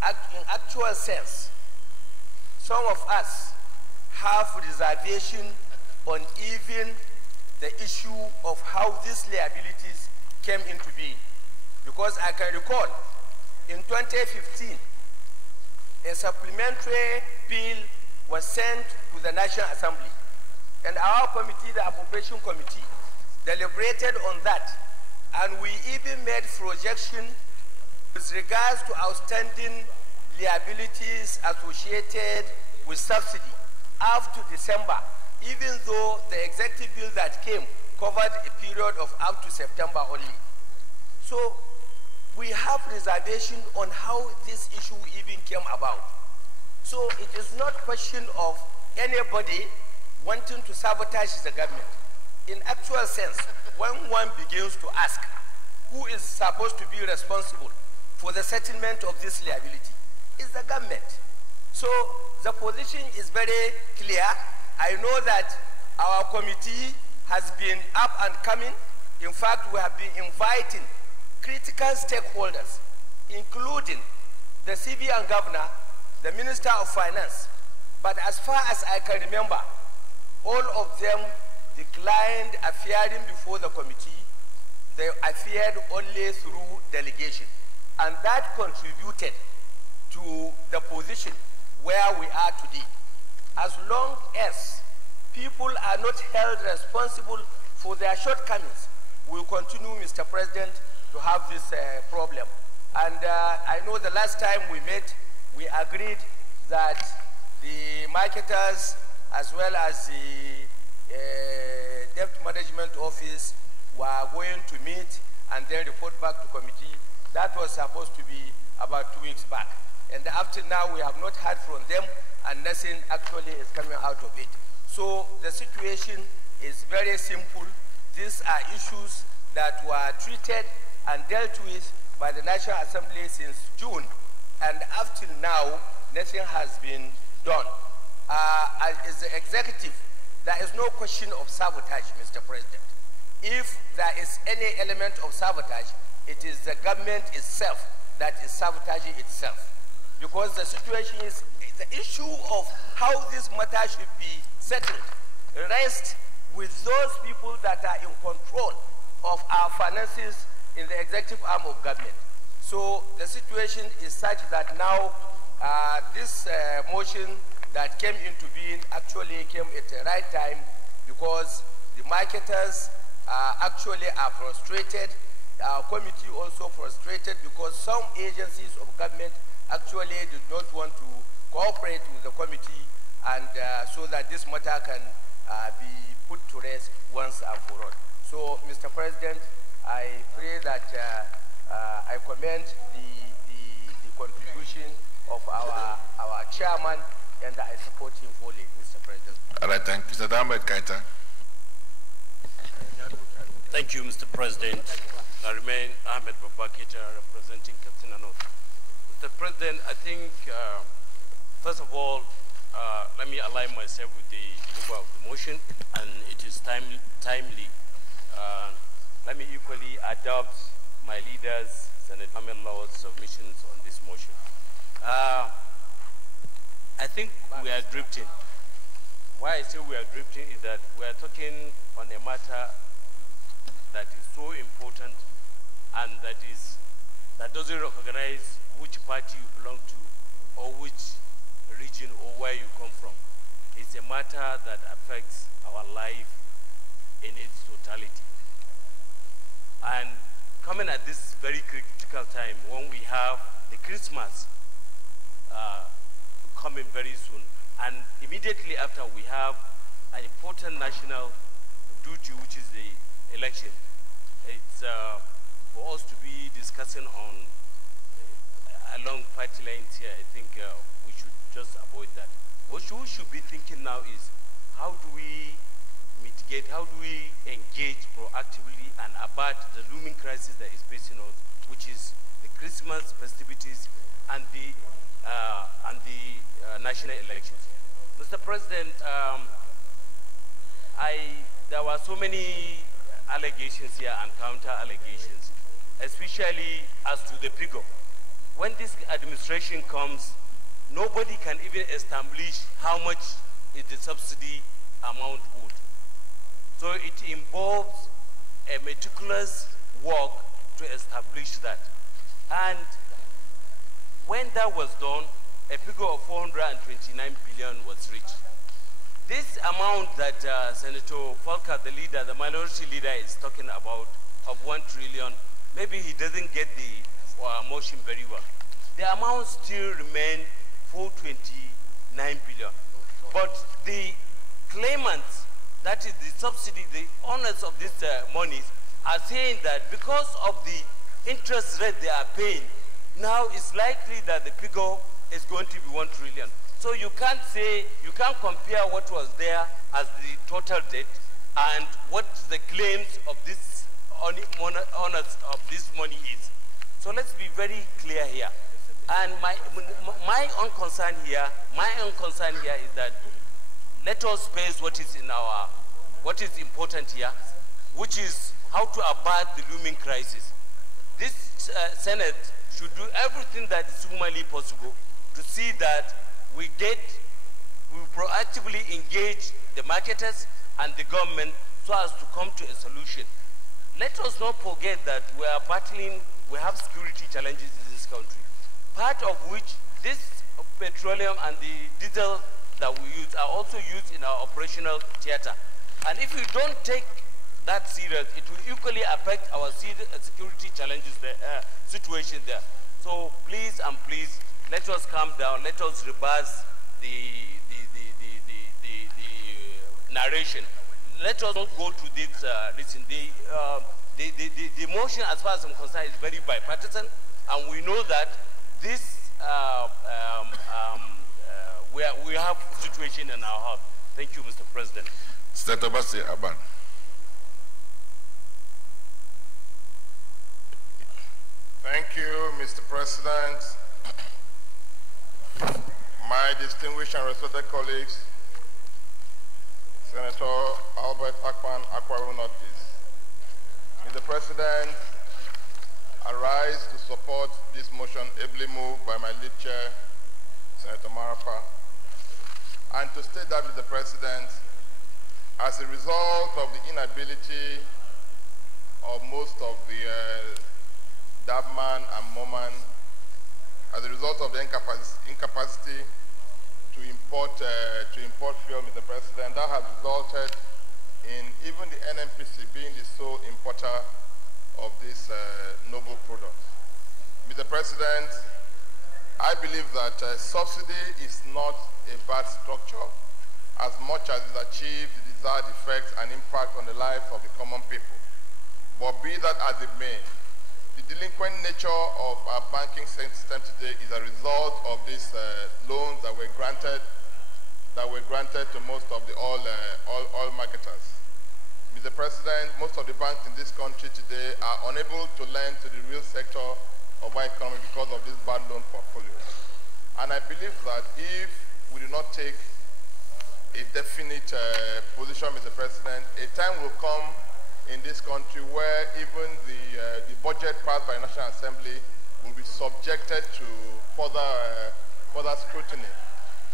in actual sense, some of us have reservation on even the issue of how these liabilities came into being. Because I can recall in 2015, a supplementary bill was sent to the National Assembly, and our committee, the Appropriation Committee, deliberated on that, and we even made projection with regards to outstanding liabilities associated with subsidy up to December, even though the executive bill that came covered a period of up to September only. So we have reservation on how this issue even came about. So it is not a question of anybody wanting to sabotage the government. In actual sense, when one begins to ask who is supposed to be responsible for the settlement of this liability, it's the government. So the position is very clear. I know that our committee has been up and coming. In fact, we have been inviting critical stakeholders, including the CBN governor, the Minister of Finance. But as far as I can remember, all of them declined appearing before the committee. They appeared only through delegation. And that contributed to the position where we are today. As long as people are not held responsible for their shortcomings, we will continue, Mr. President, to have this problem. And I know the last time we met, we agreed that the marketers as well as the debt management office were going to meet and then report back to committee. That was supposed to be about 2 weeks back. And up till now, we have not heard from them, and nothing actually is coming out of it. So the situation is very simple. These are issues that were treated and dealt with by the National Assembly since June, and up till now, nothing has been done. As the executive, there is no question of sabotage, Mr. President. If there is any element of sabotage, it is the government itself that is sabotaging itself. Because the situation is, the issue of how this matter should be settled rests with those people that are in control of our finances in the executive arm of government. So the situation is such that now this motion that came into being actually came at the right time, because the marketers actually are frustrated. Our committee also frustrated because some agencies of government actually did not want to cooperate with the committee, and so that this matter can be put to rest once and for all. So, Mr. President, I pray that I commend the contribution of our chairman, and I support him fully, Mr. President. All right, thank you. Mr. Ahmed Kaita. Thank you, Mr. President. I remain Ahmed Babakita, representing Katsina North. Mr. President, I think, first of all, let me align myself with the mover of the motion, and it is timely. Let me equally adopt my leader's, Senator Ahmed Law's submissions on this motion. I think we are drifting. Why I say we are drifting is that we are talking on a matter that is so important and that doesn't recognize which party you belong to or which region or where you come from. It's a matter that affects our life in its totality. And coming at this very critical time when we have the Christmas coming very soon, and immediately after we have an important national duty, which is the election. It's for us to be discussing on along party lines here. I think we should just avoid that. What we should be thinking now is, how do we mitigate, how do we engage proactively and avert the looming crisis that is facing us, which is the Christmas festivities and the national elections. Mr. President, there were so many allegations here and counter allegations, especially as to the figure. When this administration comes, nobody can even establish how much is the subsidy amount owed. So it involves a meticulous work to establish that. And when that was done, a figure of 429 billion was reached. This amount that Senator Falker, the leader, the minority leader, is talking about of 1 trillion, maybe he doesn't get the motion very well. The amount still remains 429 billion. But the claimants, that is the subsidy, the owners of these monies, are saying that because of the interest rate they are paying, now it's likely that the figure is going to be 1 trillion. So you can't say, you can't compare what was there as the total debt and what the claims of this owners of this money is. So let's be very clear here. And my own concern here is that let us face what is important here, which is how to avert the looming crisis. This Senate should do everything that is humanly possible to see that we proactively engage the marketers and the government so as to come to a solution. Let us not forget that we have security challenges in this country, part of which this petroleum and the diesel that we use are also used in our operational theater. And if we don't take that serious, it will equally affect our security challenges there, situation there. So please and please, let us calm down. Let us reverse the narration. Let us not go to this. The motion, as far as I'm concerned, is very bipartisan, and we know that this we have situation in our heart. Thank you, Mr. President. Senator Bassi Aban. Thank you, Mr. President. My distinguished and respected colleagues, Senator Albert Akpan, Akwa Northeast. Mr. President, I rise to support this motion ably moved by my lead chair, Senator Marafa, and to state that, Mr. President, as a result of the inability of most of the Dabman and Moman result of the incapacity to import fuel, Mr. President, that has resulted in even the NNPC being the sole importer of this noble product. Mr. President, I believe that subsidy is not a bad structure as much as it achieves the desired effects and impact on the lives of the common people. But be that as it may, the delinquent nature of our banking system today is a result of these loans that were granted to most of the oil marketers. Mr. President, most of the banks in this country today are unable to lend to the real sector of our economy because of this bad loan portfolio. And I believe that if we do not take a definite position, Mr. President, a time will come in this country where even the budget passed by the National Assembly will be subjected to further scrutiny.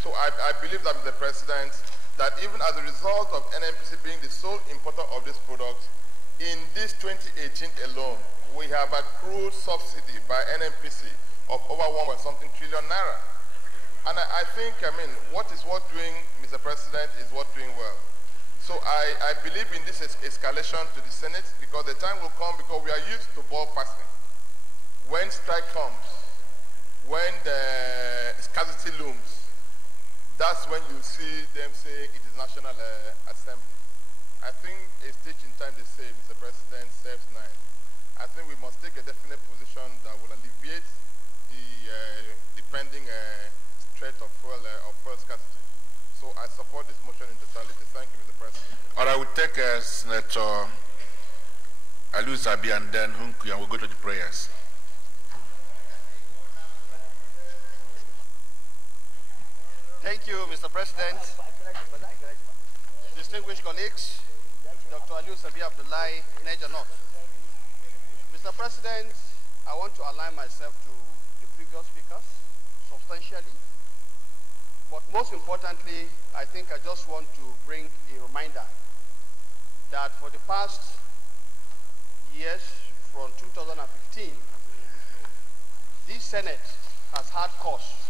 So I believe that, Mr. President, that even as a result of NNPC being the sole importer of this product, in this 2018 alone, we have accrued subsidy by NNPC of over 1.something trillion naira. And I think, what is worth doing, Mr. President, is worth doing well. So I believe in this escalation to the Senate because the time will come because we are used to ball passing. When strike comes, when the scarcity looms, that's when you see them say it is National Assembly. I think a stitch in time, they say, Mr. President, saves 9. I think we must take a definite position that will alleviate the pending threat of fuel scarcity. So I support this motion in totality. Thank you, Mr. President. All right, we'll take Senator Aliu Sabi and then Hunku, and we'll go to the prayers. Thank you, Mr. President. Distinguished colleagues, Dr. Aliu Sabi Abdullahi, Niger North. Mr. President, I want to align myself to the previous speakers substantially. But most importantly, I think I just want to bring a reminder that for the past years, from 2015, this Senate has had cause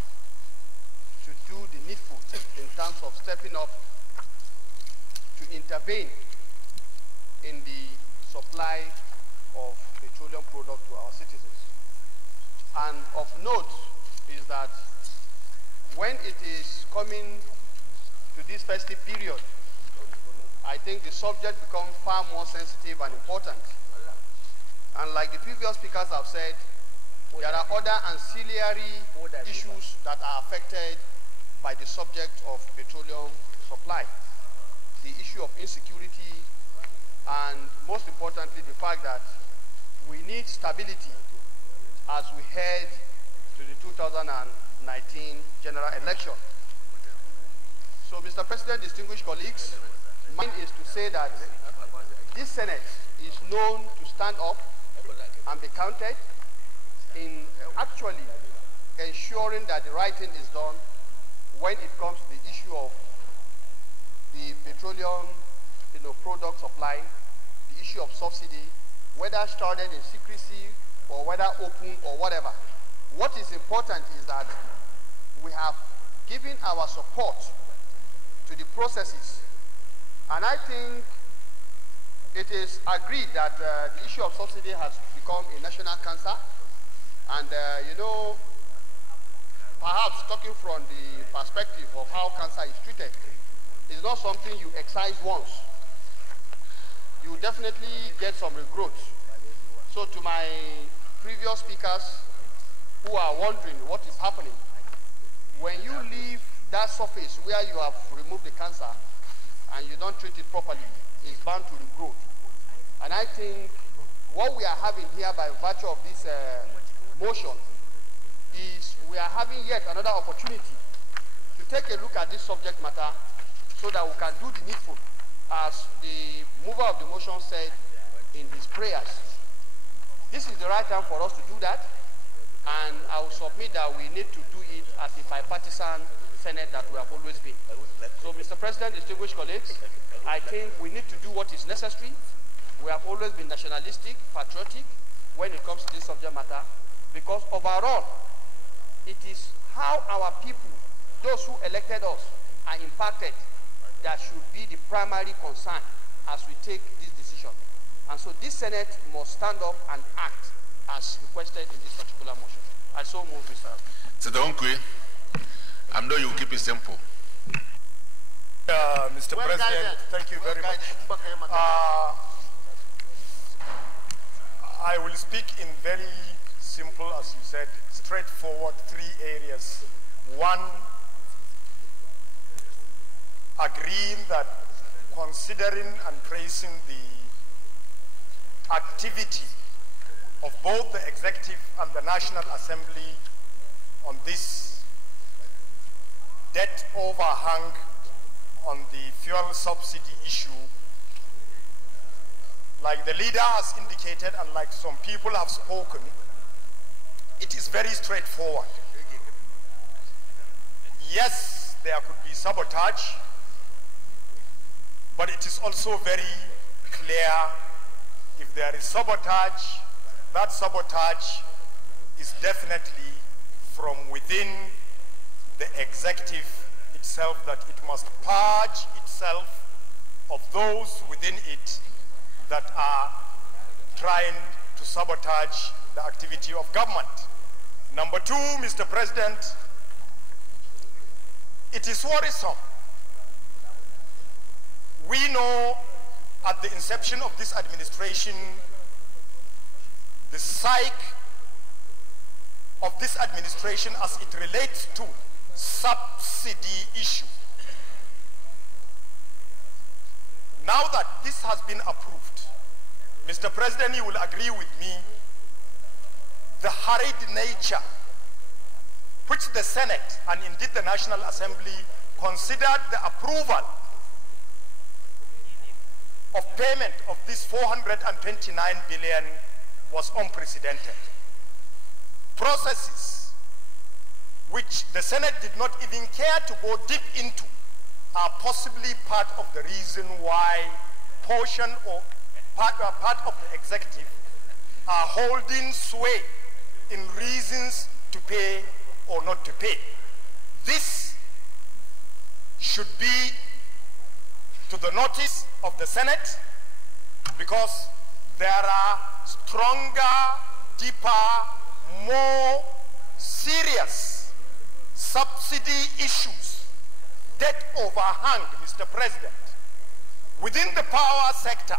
to do the needful in terms of stepping up to intervene in the supply of petroleum products to our citizens. And of note is that when it is coming to this festive period, I think the subject becomes far more sensitive and important. And like the previous speakers have said, there are other ancillary issues that are affected by the subject of petroleum supply. The issue of insecurity, and most importantly, the fact that we need stability as we head to the 2019 general election. So, Mr. President, distinguished colleagues, mine is to say that this Senate is known to stand up and be counted in actually ensuring that the right thing is done when it comes to the issue of the petroleum product supply, the issue of subsidy, whether started in secrecy or whether open or whatever. What is important is that we have given our support to the processes. And I think it is agreed that the issue of subsidy has become a national cancer. And, perhaps talking from the perspective of how cancer is treated, it's not something you excise once. You definitely get some regrowth. So to my previous speakers who are wondering what is happening, when you leave that surface where you have removed the cancer and you don't treat it properly, it's bound to regrow. And I think what we are having here by virtue of this motion is we are having yet another opportunity to take a look at this subject matter so that we can do the needful, as the mover of the motion said in his prayers. This is the right time for us to do that, and I will submit that we need to do it as a bipartisan Senate that we have always been. So, Mr. President, distinguished colleagues, I think we need to do what is necessary. We have always been nationalistic, patriotic when it comes to this subject matter, because overall, it is how our people, those who elected us, are impacted that should be the primary concern as we take this decision. And so this Senate must stand up and act as requested in this particular motion. I so move, Mr. Senator Onkwe, I know you will keep it simple. Mr. President, thank you very much. I will speak in very simple, as you said, straightforward 3 areas. One, agreeing that considering and praising the activity of both the Executive and the National Assembly on this debt overhang on the fuel subsidy issue, like the leader has indicated and like some people have spoken, it is very straightforward. Yes, there could be sabotage, but it is also very clear if there is sabotage, that sabotage is definitely from within the executive itself, that it must purge itself of those within it that are trying to sabotage the activity of government. Number 2, Mr. President, it is worrisome. We know at the inception of this administration, the psyche of this administration as it relates to subsidy issue. Now that this has been approved, Mr. President, you will agree with me, the hurried nature which the Senate and indeed the National Assembly considered the approval of payment of this 429 billion was unprecedented. Processes which the Senate did not even care to go deep into are possibly part of the reason why portion or part of the executive are holding sway in reasons to pay or not to pay. This should be to the notice of the Senate, because there are stronger, deeper, more serious subsidy issues, debt overhang, Mr. President, within the power sector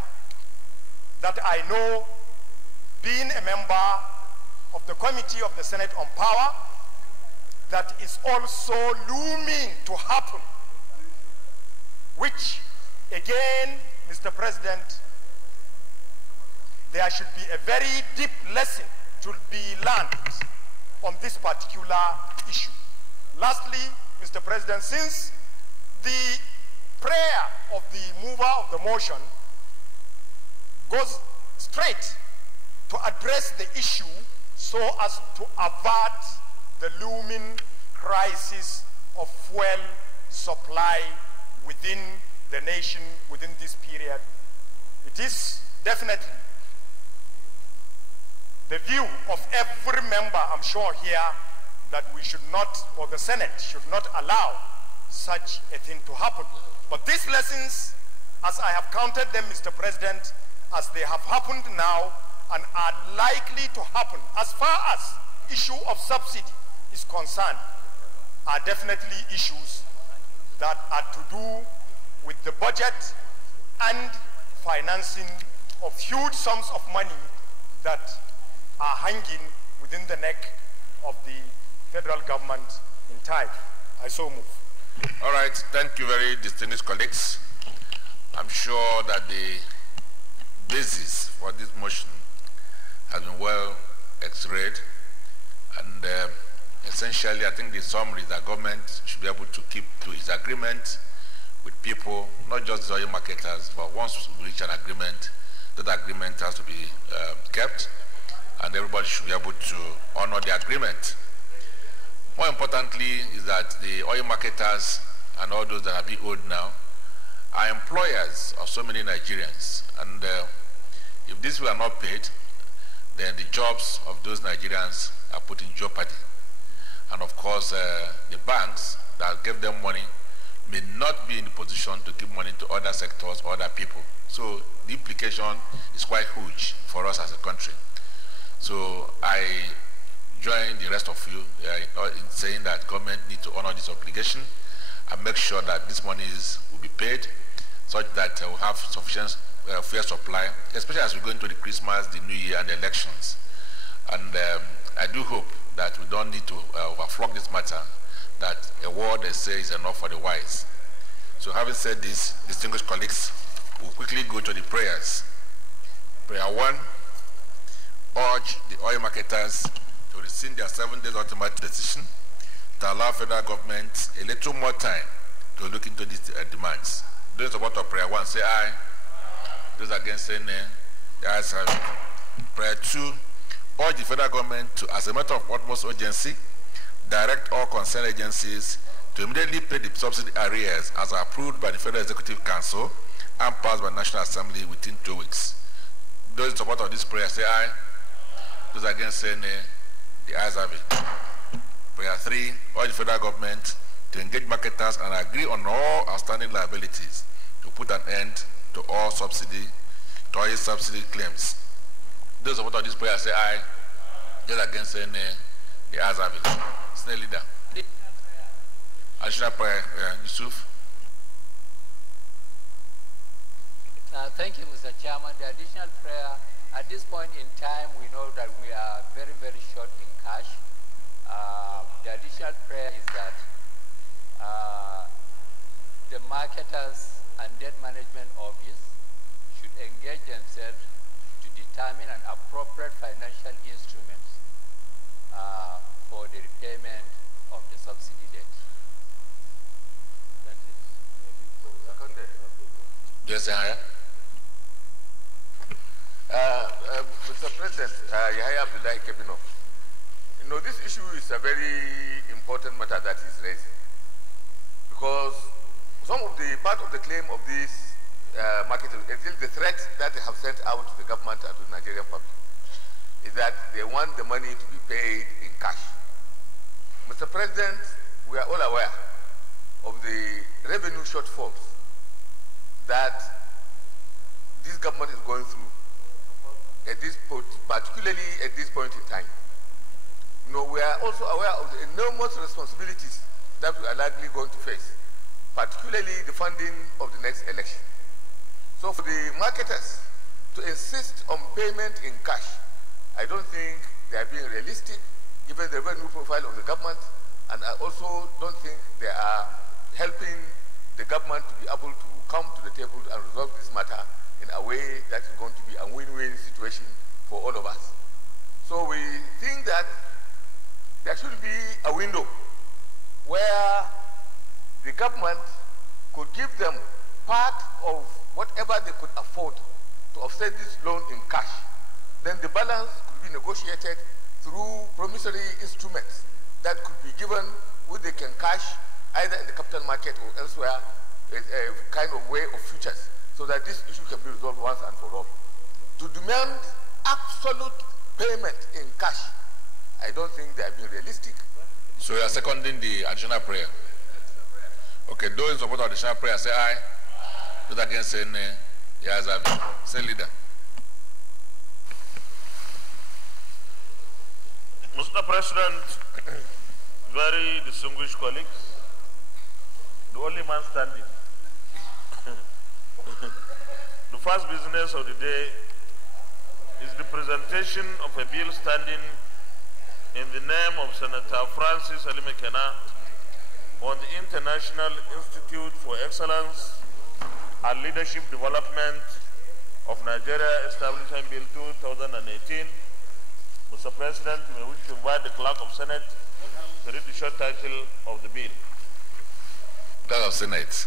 that I know, being a member of the Committee of the Senate on Power, that is also looming to happen, which again, Mr. President, there should be a very deep lesson to be learned on this particular issue. Lastly, Mr. President, since the prayer of the mover of the motion goes straight to address the issue so as to avert the looming crisis of fuel supply within the nation within this period, it is definitely the view of every member, I'm sure here, that we should not, or the Senate should not allow such a thing to happen. But these lessons, as I have counted them, Mr. President, as they have happened now and are likely to happen as far as issue of subsidy is concerned, are definitely issues that are to do with the budget and financing of huge sums of money that are hanging within the neck of the federal government in time. I so move. All right, thank you very distinguished colleagues. I'm sure that the basis for this motion has been well x-rayed, and essentially I think the summary is that government should be able to keep to its agreement with people, not just the oil marketers, but once we reach an agreement, that agreement has to be kept, and everybody should be able to honor the agreement. More importantly is that the oil marketers and all those that are being owed now are employers of so many Nigerians, and if these were not paid, then the jobs of those Nigerians are put in jeopardy. And of course, the banks that gave them money may not be in the position to give money to other sectors, other people. So the implication is quite huge for us as a country. So I join the rest of you in saying that government needs to honor this obligation and make sure that these monies will be paid such that we'll have sufficient fair supply, especially as we go into the Christmas, the New Year, and the elections. And I do hope that we don't need to overflog this matter, that a word they say is enough for the wise. So having said this, distinguished colleagues, we'll quickly go to the prayers. Prayer 1, urge the oil marketers to rescind their 7 days ultimate decision to allow federal government a little more time to look into these demands. Those in support of prayer 1 say aye. Those against say nay. The ayes have it. Prayer 2, urge the federal government to, as a matter of utmost urgency, direct all concerned agencies to immediately pay the subsidy arrears as approved by the Federal Executive Council and passed by the National Assembly within 2 weeks. Those in support of this prayer say aye. Those against say nay. The ayes have it. Prayer 3, urge the federal government to engage marketers and agree on all outstanding liabilities to put an end to all subsidy claims. Those in support of this prayer say aye. Those against say nay. The ayes have it. Senior Leader. Additional prayer, Yusuf. Thank you, Mr. Chairman. The additional prayer, at this point in time, we know that we are very, very short in cash. The additional prayer is that the marketers and debt management office should engage themselves to determine an appropriate financial instruments for the repayment of the subsidy debt. That is maybe for Yes, higher. Mr. President, Yahya Abdullahi Kebino, you know, this issue is a very important matter that is raised because some of the part of the claim of this market is the threat that they have sent out to the government and to the Nigerian public is that they want the money to be paid in cash. Mr. President, we are all aware of the revenue shortfalls that this government is going through at this point, particularly at this point in time. You know, we are also aware of the enormous responsibilities that we are likely going to face, particularly the funding of the next election. So for the marketers to insist on payment in cash, I don't think they are being realistic, given the revenue profile of the government, and I also don't think they are helping the government to be able to come to the table and resolve this matter in a way that is going to be a win-win situation for all of us. So we think that there should be a window where the government could give them part of whatever they could afford to offset this loan in cash. Then the balance could be negotiated through promissory instruments that could be given which they can cash either in the capital market or elsewhere, a kind of way of futures, so that this issue can be resolved once and for all. To demand absolute payment in cash, I don't think they have been realistic. So you are seconding the additional prayer? Okay, those in support of the additional prayer say aye. Those against say nay. The ayes have it. Say Leader. Mr. President, very distinguished colleagues, the only man standing. The first business of the day is the presentation of a bill standing in the name of Senator Francis Alimekena on the International Institute for Excellence and Leadership Development of Nigeria Establishment Bill 2018. Mr. President, we wish to invite the Clerk of Senate to read the short title of the bill. Clerk of Senate.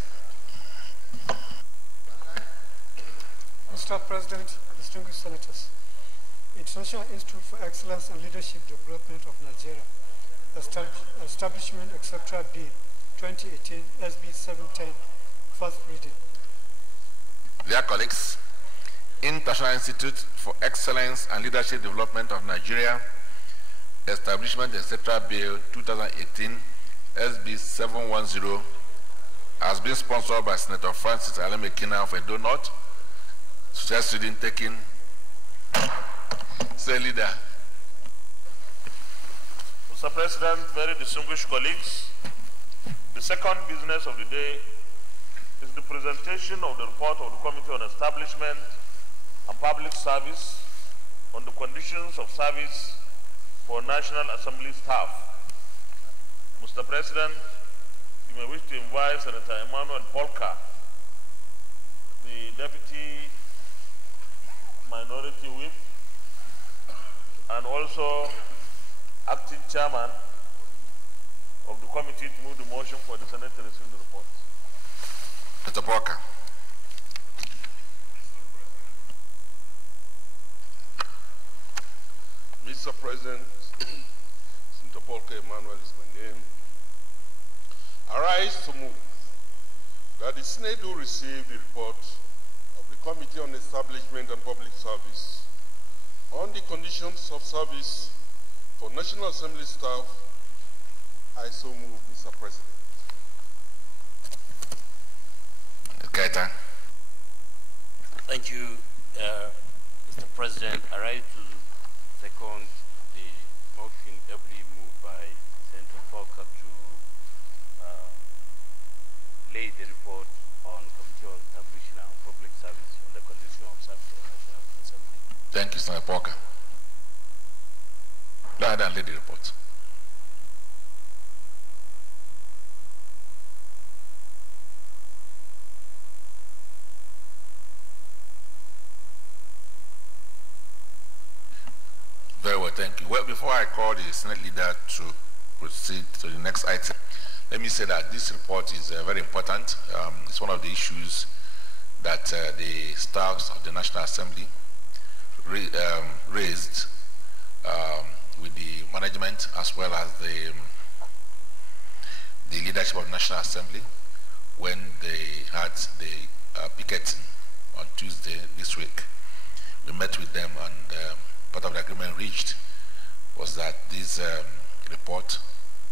Mr. President, distinguished senators, International Institute for Excellence and Leadership Development of Nigeria, Establishment, etc. Bill 2018, SB 710, first reading. Dear colleagues, International Institute for Excellence and Leadership Development of Nigeria, Establishment Etc. Bill 2018 SB 710 has been sponsored by Senator Francis Alemekina of Edo North. Just reading taking. Say leader. Mr. President, very distinguished colleagues, the second business of the day is the presentation of the report of the Committee on Establishment and Public Service on the conditions of service for National Assembly staff. Mr. President, you may wish to invite Senator Emmanuel Polka, the Deputy Minority Whip, and also Acting Chairman of the committee to move the motion for the Senate to receive the report. Mr. Polka. Mr. President, Senator Polka Emmanuel is my name. I rise to move that the Senate do receive the report of the Committee on Establishment and Public Service on the conditions of service for National Assembly staff. I so move, Mr. President. Okay, thank you, Mr. President. I rise to second the motion ably moved by Senator Polka to lay the report on Committee on Establishment and Public Service on the condition of service for National Assembly. Thank you, Senator Polka. Go ahead and lay the report. Very well, thank you. Well, before I call the Senate leader to proceed to the next item, let me say that this report is very important. It's one of the issues that the staffs of the National Assembly raised with the management as well as the leadership of the National Assembly when they had the picketing on Tuesday this week. We met with them, and part of the agreement reached was that this report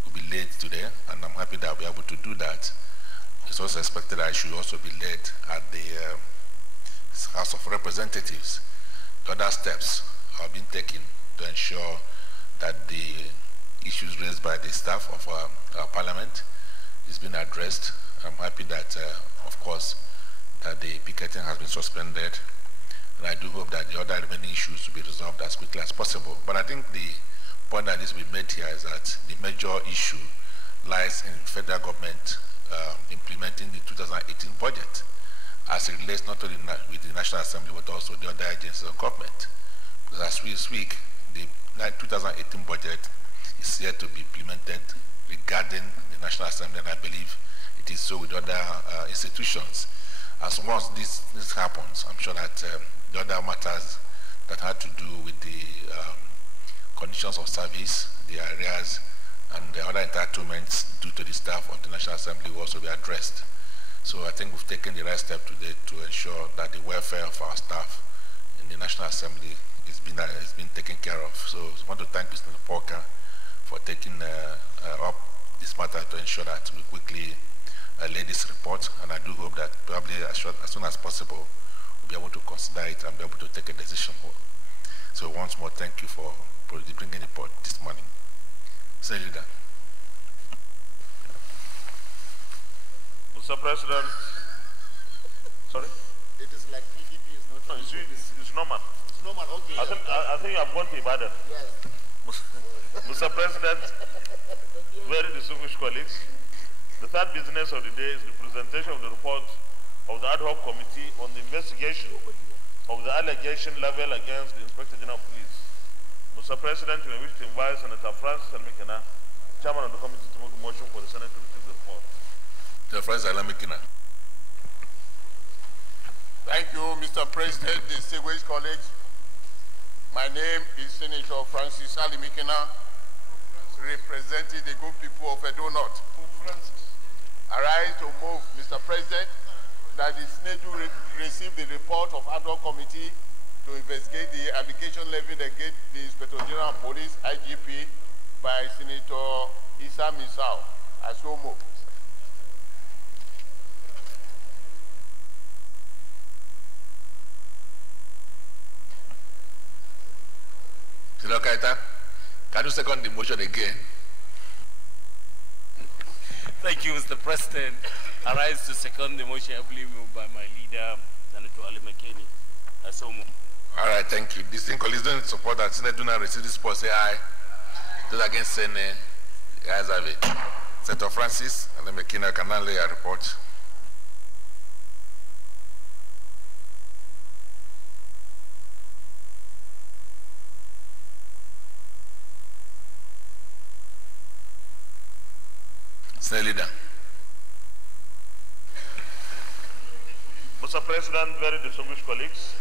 will be laid today, and I'm happy that I'll be able to do that. It's also expected that it should also be laid at the House of Representatives. Other steps are being taken to ensure that the issues raised by the staff of our Parliament is being addressed. I'm happy that, of course, that the picketing has been suspended, and I do hope that the other remaining issues will be resolved as quickly as possible. But I think the point that needs to be made here is that the major issue lies in federal government implementing the 2018 budget as it relates not only with the National Assembly but also the other agencies of government. Because as we speak, the 2018 budget is yet to be implemented regarding the National Assembly, and I believe it is so with other institutions. As once this happens, I'm sure that the other matters that had to do with the conditions of service, the areas, and the other entitlements due to the staff of the National Assembly will also be addressed. So I think we've taken the right step today to ensure that the welfare of our staff in the National Assembly has been taken care of. So I want to thank Mr. Polka for taking up this matter to ensure that we quickly lay this report, and I do hope that probably as soon as possible we'll be able to consider it and be able to take a decision. So once more, thank you for bringing the report this morning. Senator Leader. Mr. President, sorry? It is like PDP is not. No, it's normal. It's normal, okay. I think you have gone to Ibadan. Yes. Mr. President, very distinguished colleagues, the third business of the day is the presentation of the report of the ad hoc committee on the investigation of the allegation leveled against the Inspector General of Police. Mr. President, we wish to invite Senator Francis Alemekina, Chairman of the committee, to move the motion for the Senate to receive the report. Senator Francis Alemekina. Thank you, Mr. President, distinguished colleagues. My name is Senator Francis Alemekina, representing the good people of Edo North. I rise to move, Mr. President, that the Senate will receive the report of ad hoc committee to investigate the allegation levied against the Inspector General of Police, IGP, by Senator Issa Misau. I so move. Senator Kaita, can you second the motion again? Thank you, Mr. President. I rise to second the motion ably moved by my leader, Senator Ali McKinney. I so move. All right, thank you. Distinct colleagues, don't support that Senate do not receive this report, say aye. Those against say nay. The ayes have it. Senator Francis and then McKinney can now lay a report. Senate Leader. Mr. President, very distinguished colleagues,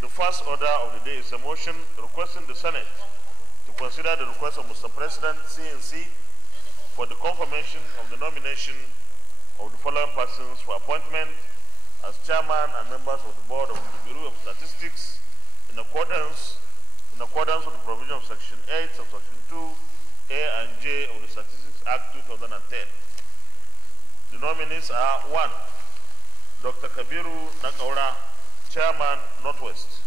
the first order of the day is a motion requesting the Senate to consider the request of Mr. President CNC for the confirmation of the nomination of the following persons for appointment as chairman and members of the board of the Bureau of Statistics in accordance with the provision of Section 8, Subsection 2, A and J of the Statistics Act 2010. The nominees are 1. Dr. Kabiru Nakaura, Chairman, Northwest.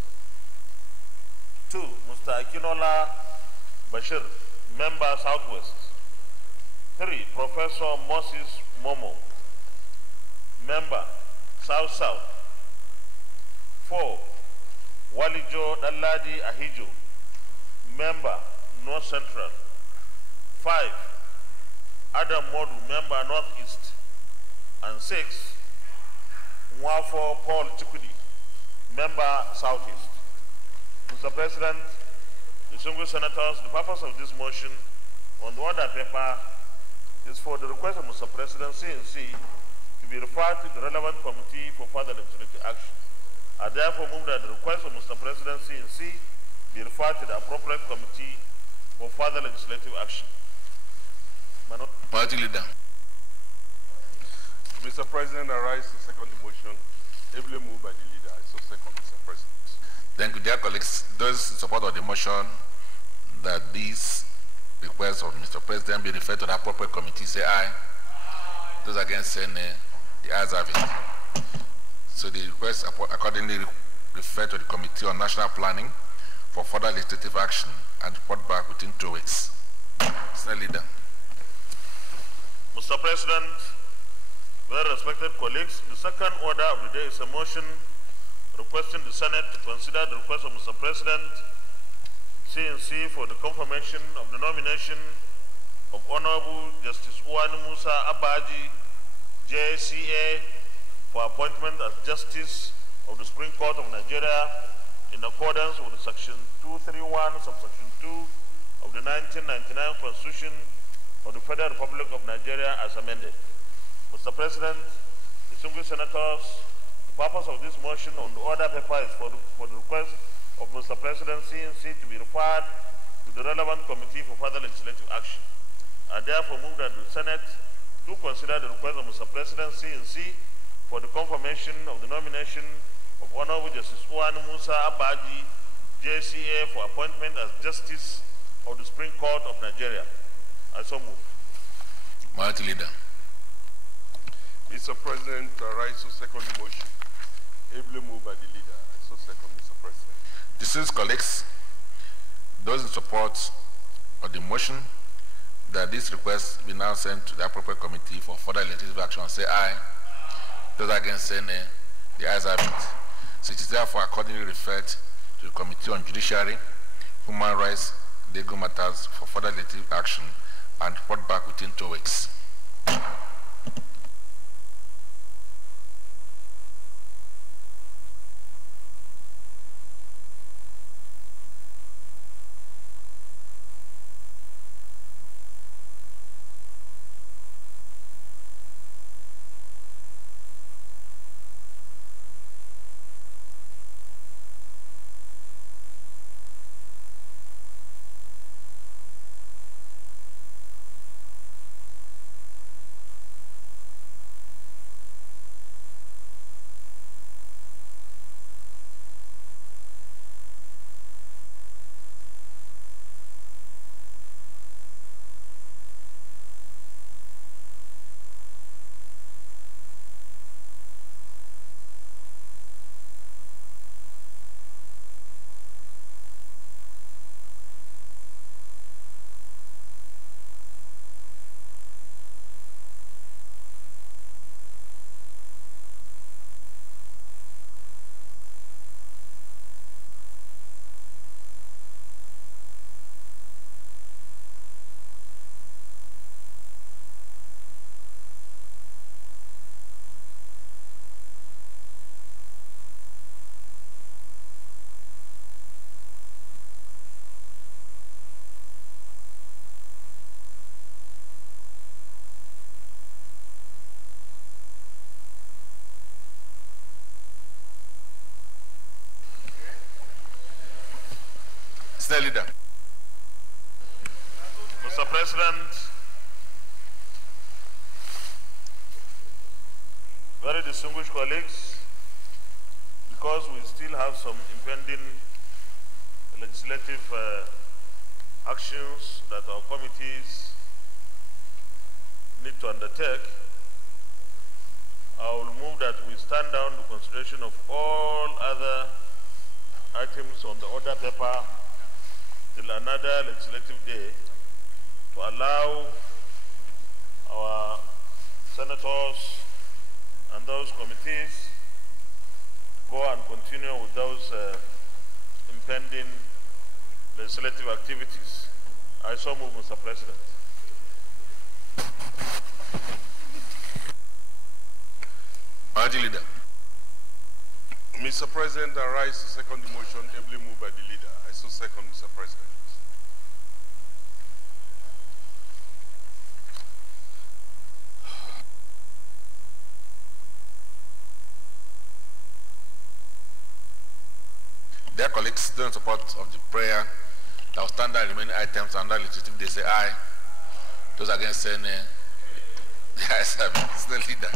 2. Mr. Akinola Bashir, Member, Southwest. 3. Professor Moses Momo, Member, South-South. 4. Walijo Daladi Ahijo, Member, North Central. 5. Adam Modu, Member, Northeast. And 6. Mwafo Paul Chikudi, Member, Southeast. Mr. President, distinguished senators, the purpose of this motion on the order paper is for the request of Mr. President CNC to be referred to the relevant committee for further legislative action. I therefore move that the request of Mr. President CNC be referred to the appropriate committee for further legislative action. Party Leader. Mr. President, I rise to second the motion, ably moved by the leader. I so second, Mr. President. Thank you, dear colleagues. Those in support of the motion that these requests of Mr. President be referred to the appropriate committee, say aye. Those against say nay. The ayes have it. So the request accordingly referred to the Committee on National Planning for further legislative action and report back within 2 weeks. Senate Leader. Mr. President, very respected colleagues, the second order of the day is a motion requesting the Senate to consider the request of Mr. President CNC for the confirmation of the nomination of Honorable Justice Uwani Musa Abaji, JCA, for appointment as Justice of the Supreme Court of Nigeria in accordance with Section 231, Subsection 2 of the 1999 Constitution of the Federal Republic of Nigeria as amended. Mr. President, distinguished senators, the purpose of this motion on the order paper is for the request of Mr. President CNC to be referred to the relevant committee for further legislative action. I therefore move that the Senate do consider the request of Mr. President CNC for the confirmation of the nomination of Honorable Justice Uwani Musa Abaji, JCA, for appointment as Justice of the Supreme Court of Nigeria. I so move. Minority Leader. Mr. President, I rise to second the motion, ably moved by the leader. I so second, Mr. President. Distinguished colleagues, those in support of the motion that this request be now sent to the appropriate committee for further legislative action, say aye. Those against say nay. The ayes have it. So it is therefore accordingly referred to the Committee on Judiciary, Human Rights, Legal Matters for further legislative action and report back within 2 weeks. Mr. President, very distinguished colleagues, because we still have some impending legislative actions that our committees need to undertake, I will move that we stand down the consideration of all other items on the order paper till another legislative day to allow our senators and those committees go and continue with those impending legislative activities. I so move, Mr. President. Party Leader. Mr. President, I rise to second the motion ably moved by the leader. I so second, Mr. President. Dear colleagues, those in support of the prayer that will stand down remaining items and that legislative, they say aye. Those against say nay. The ayes have it. It's the leader.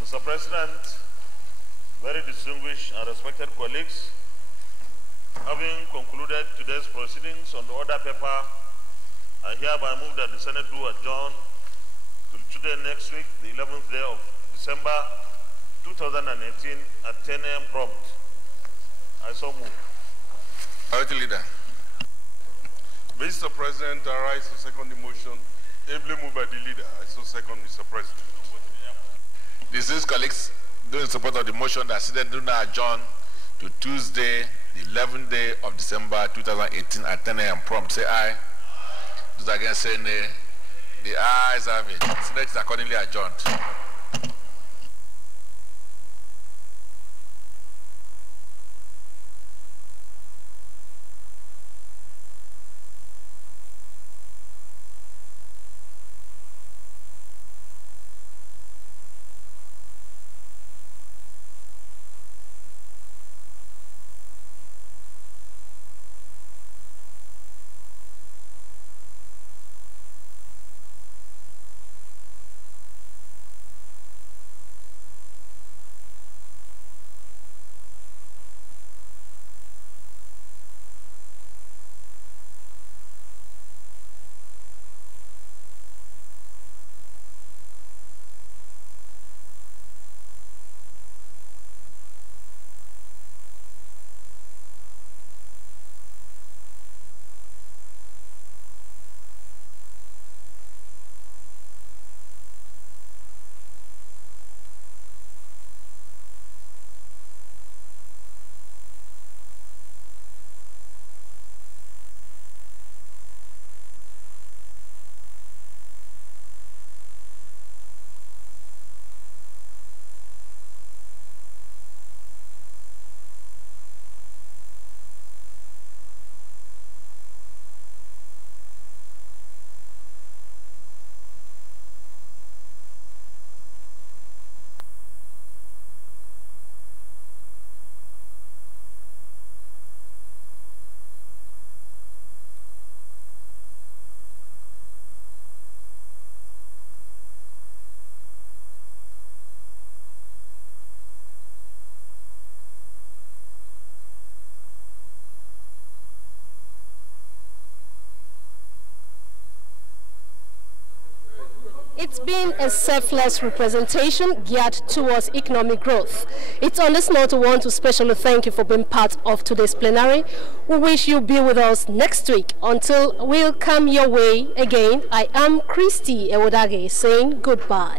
Mr. President, very distinguished and respected colleagues, having concluded today's proceedings on the order paper, I hereby move that the Senate do adjourn till Tuesday next week, the 11th day of December 2018 at 10 a.m. prompt. I so move. Party Leader. Mr. President, I rise to second the motion ably moved by the leader. I so second, Mr. President. Distinguished colleagues, those in support of the motion that Senate do now adjourn to Tuesday, the 11th day of December 2018 at 10 a.m. prompt, say aye. Those against say nay. The ayes have it. Senate is accordingly adjourned. It's been a selfless representation geared towards economic growth. It's on this note we want to specially thank you for being part of today's plenary. We wish you'll be with us next week. Until we'll come your way again, I am Christy Ewodage saying goodbye.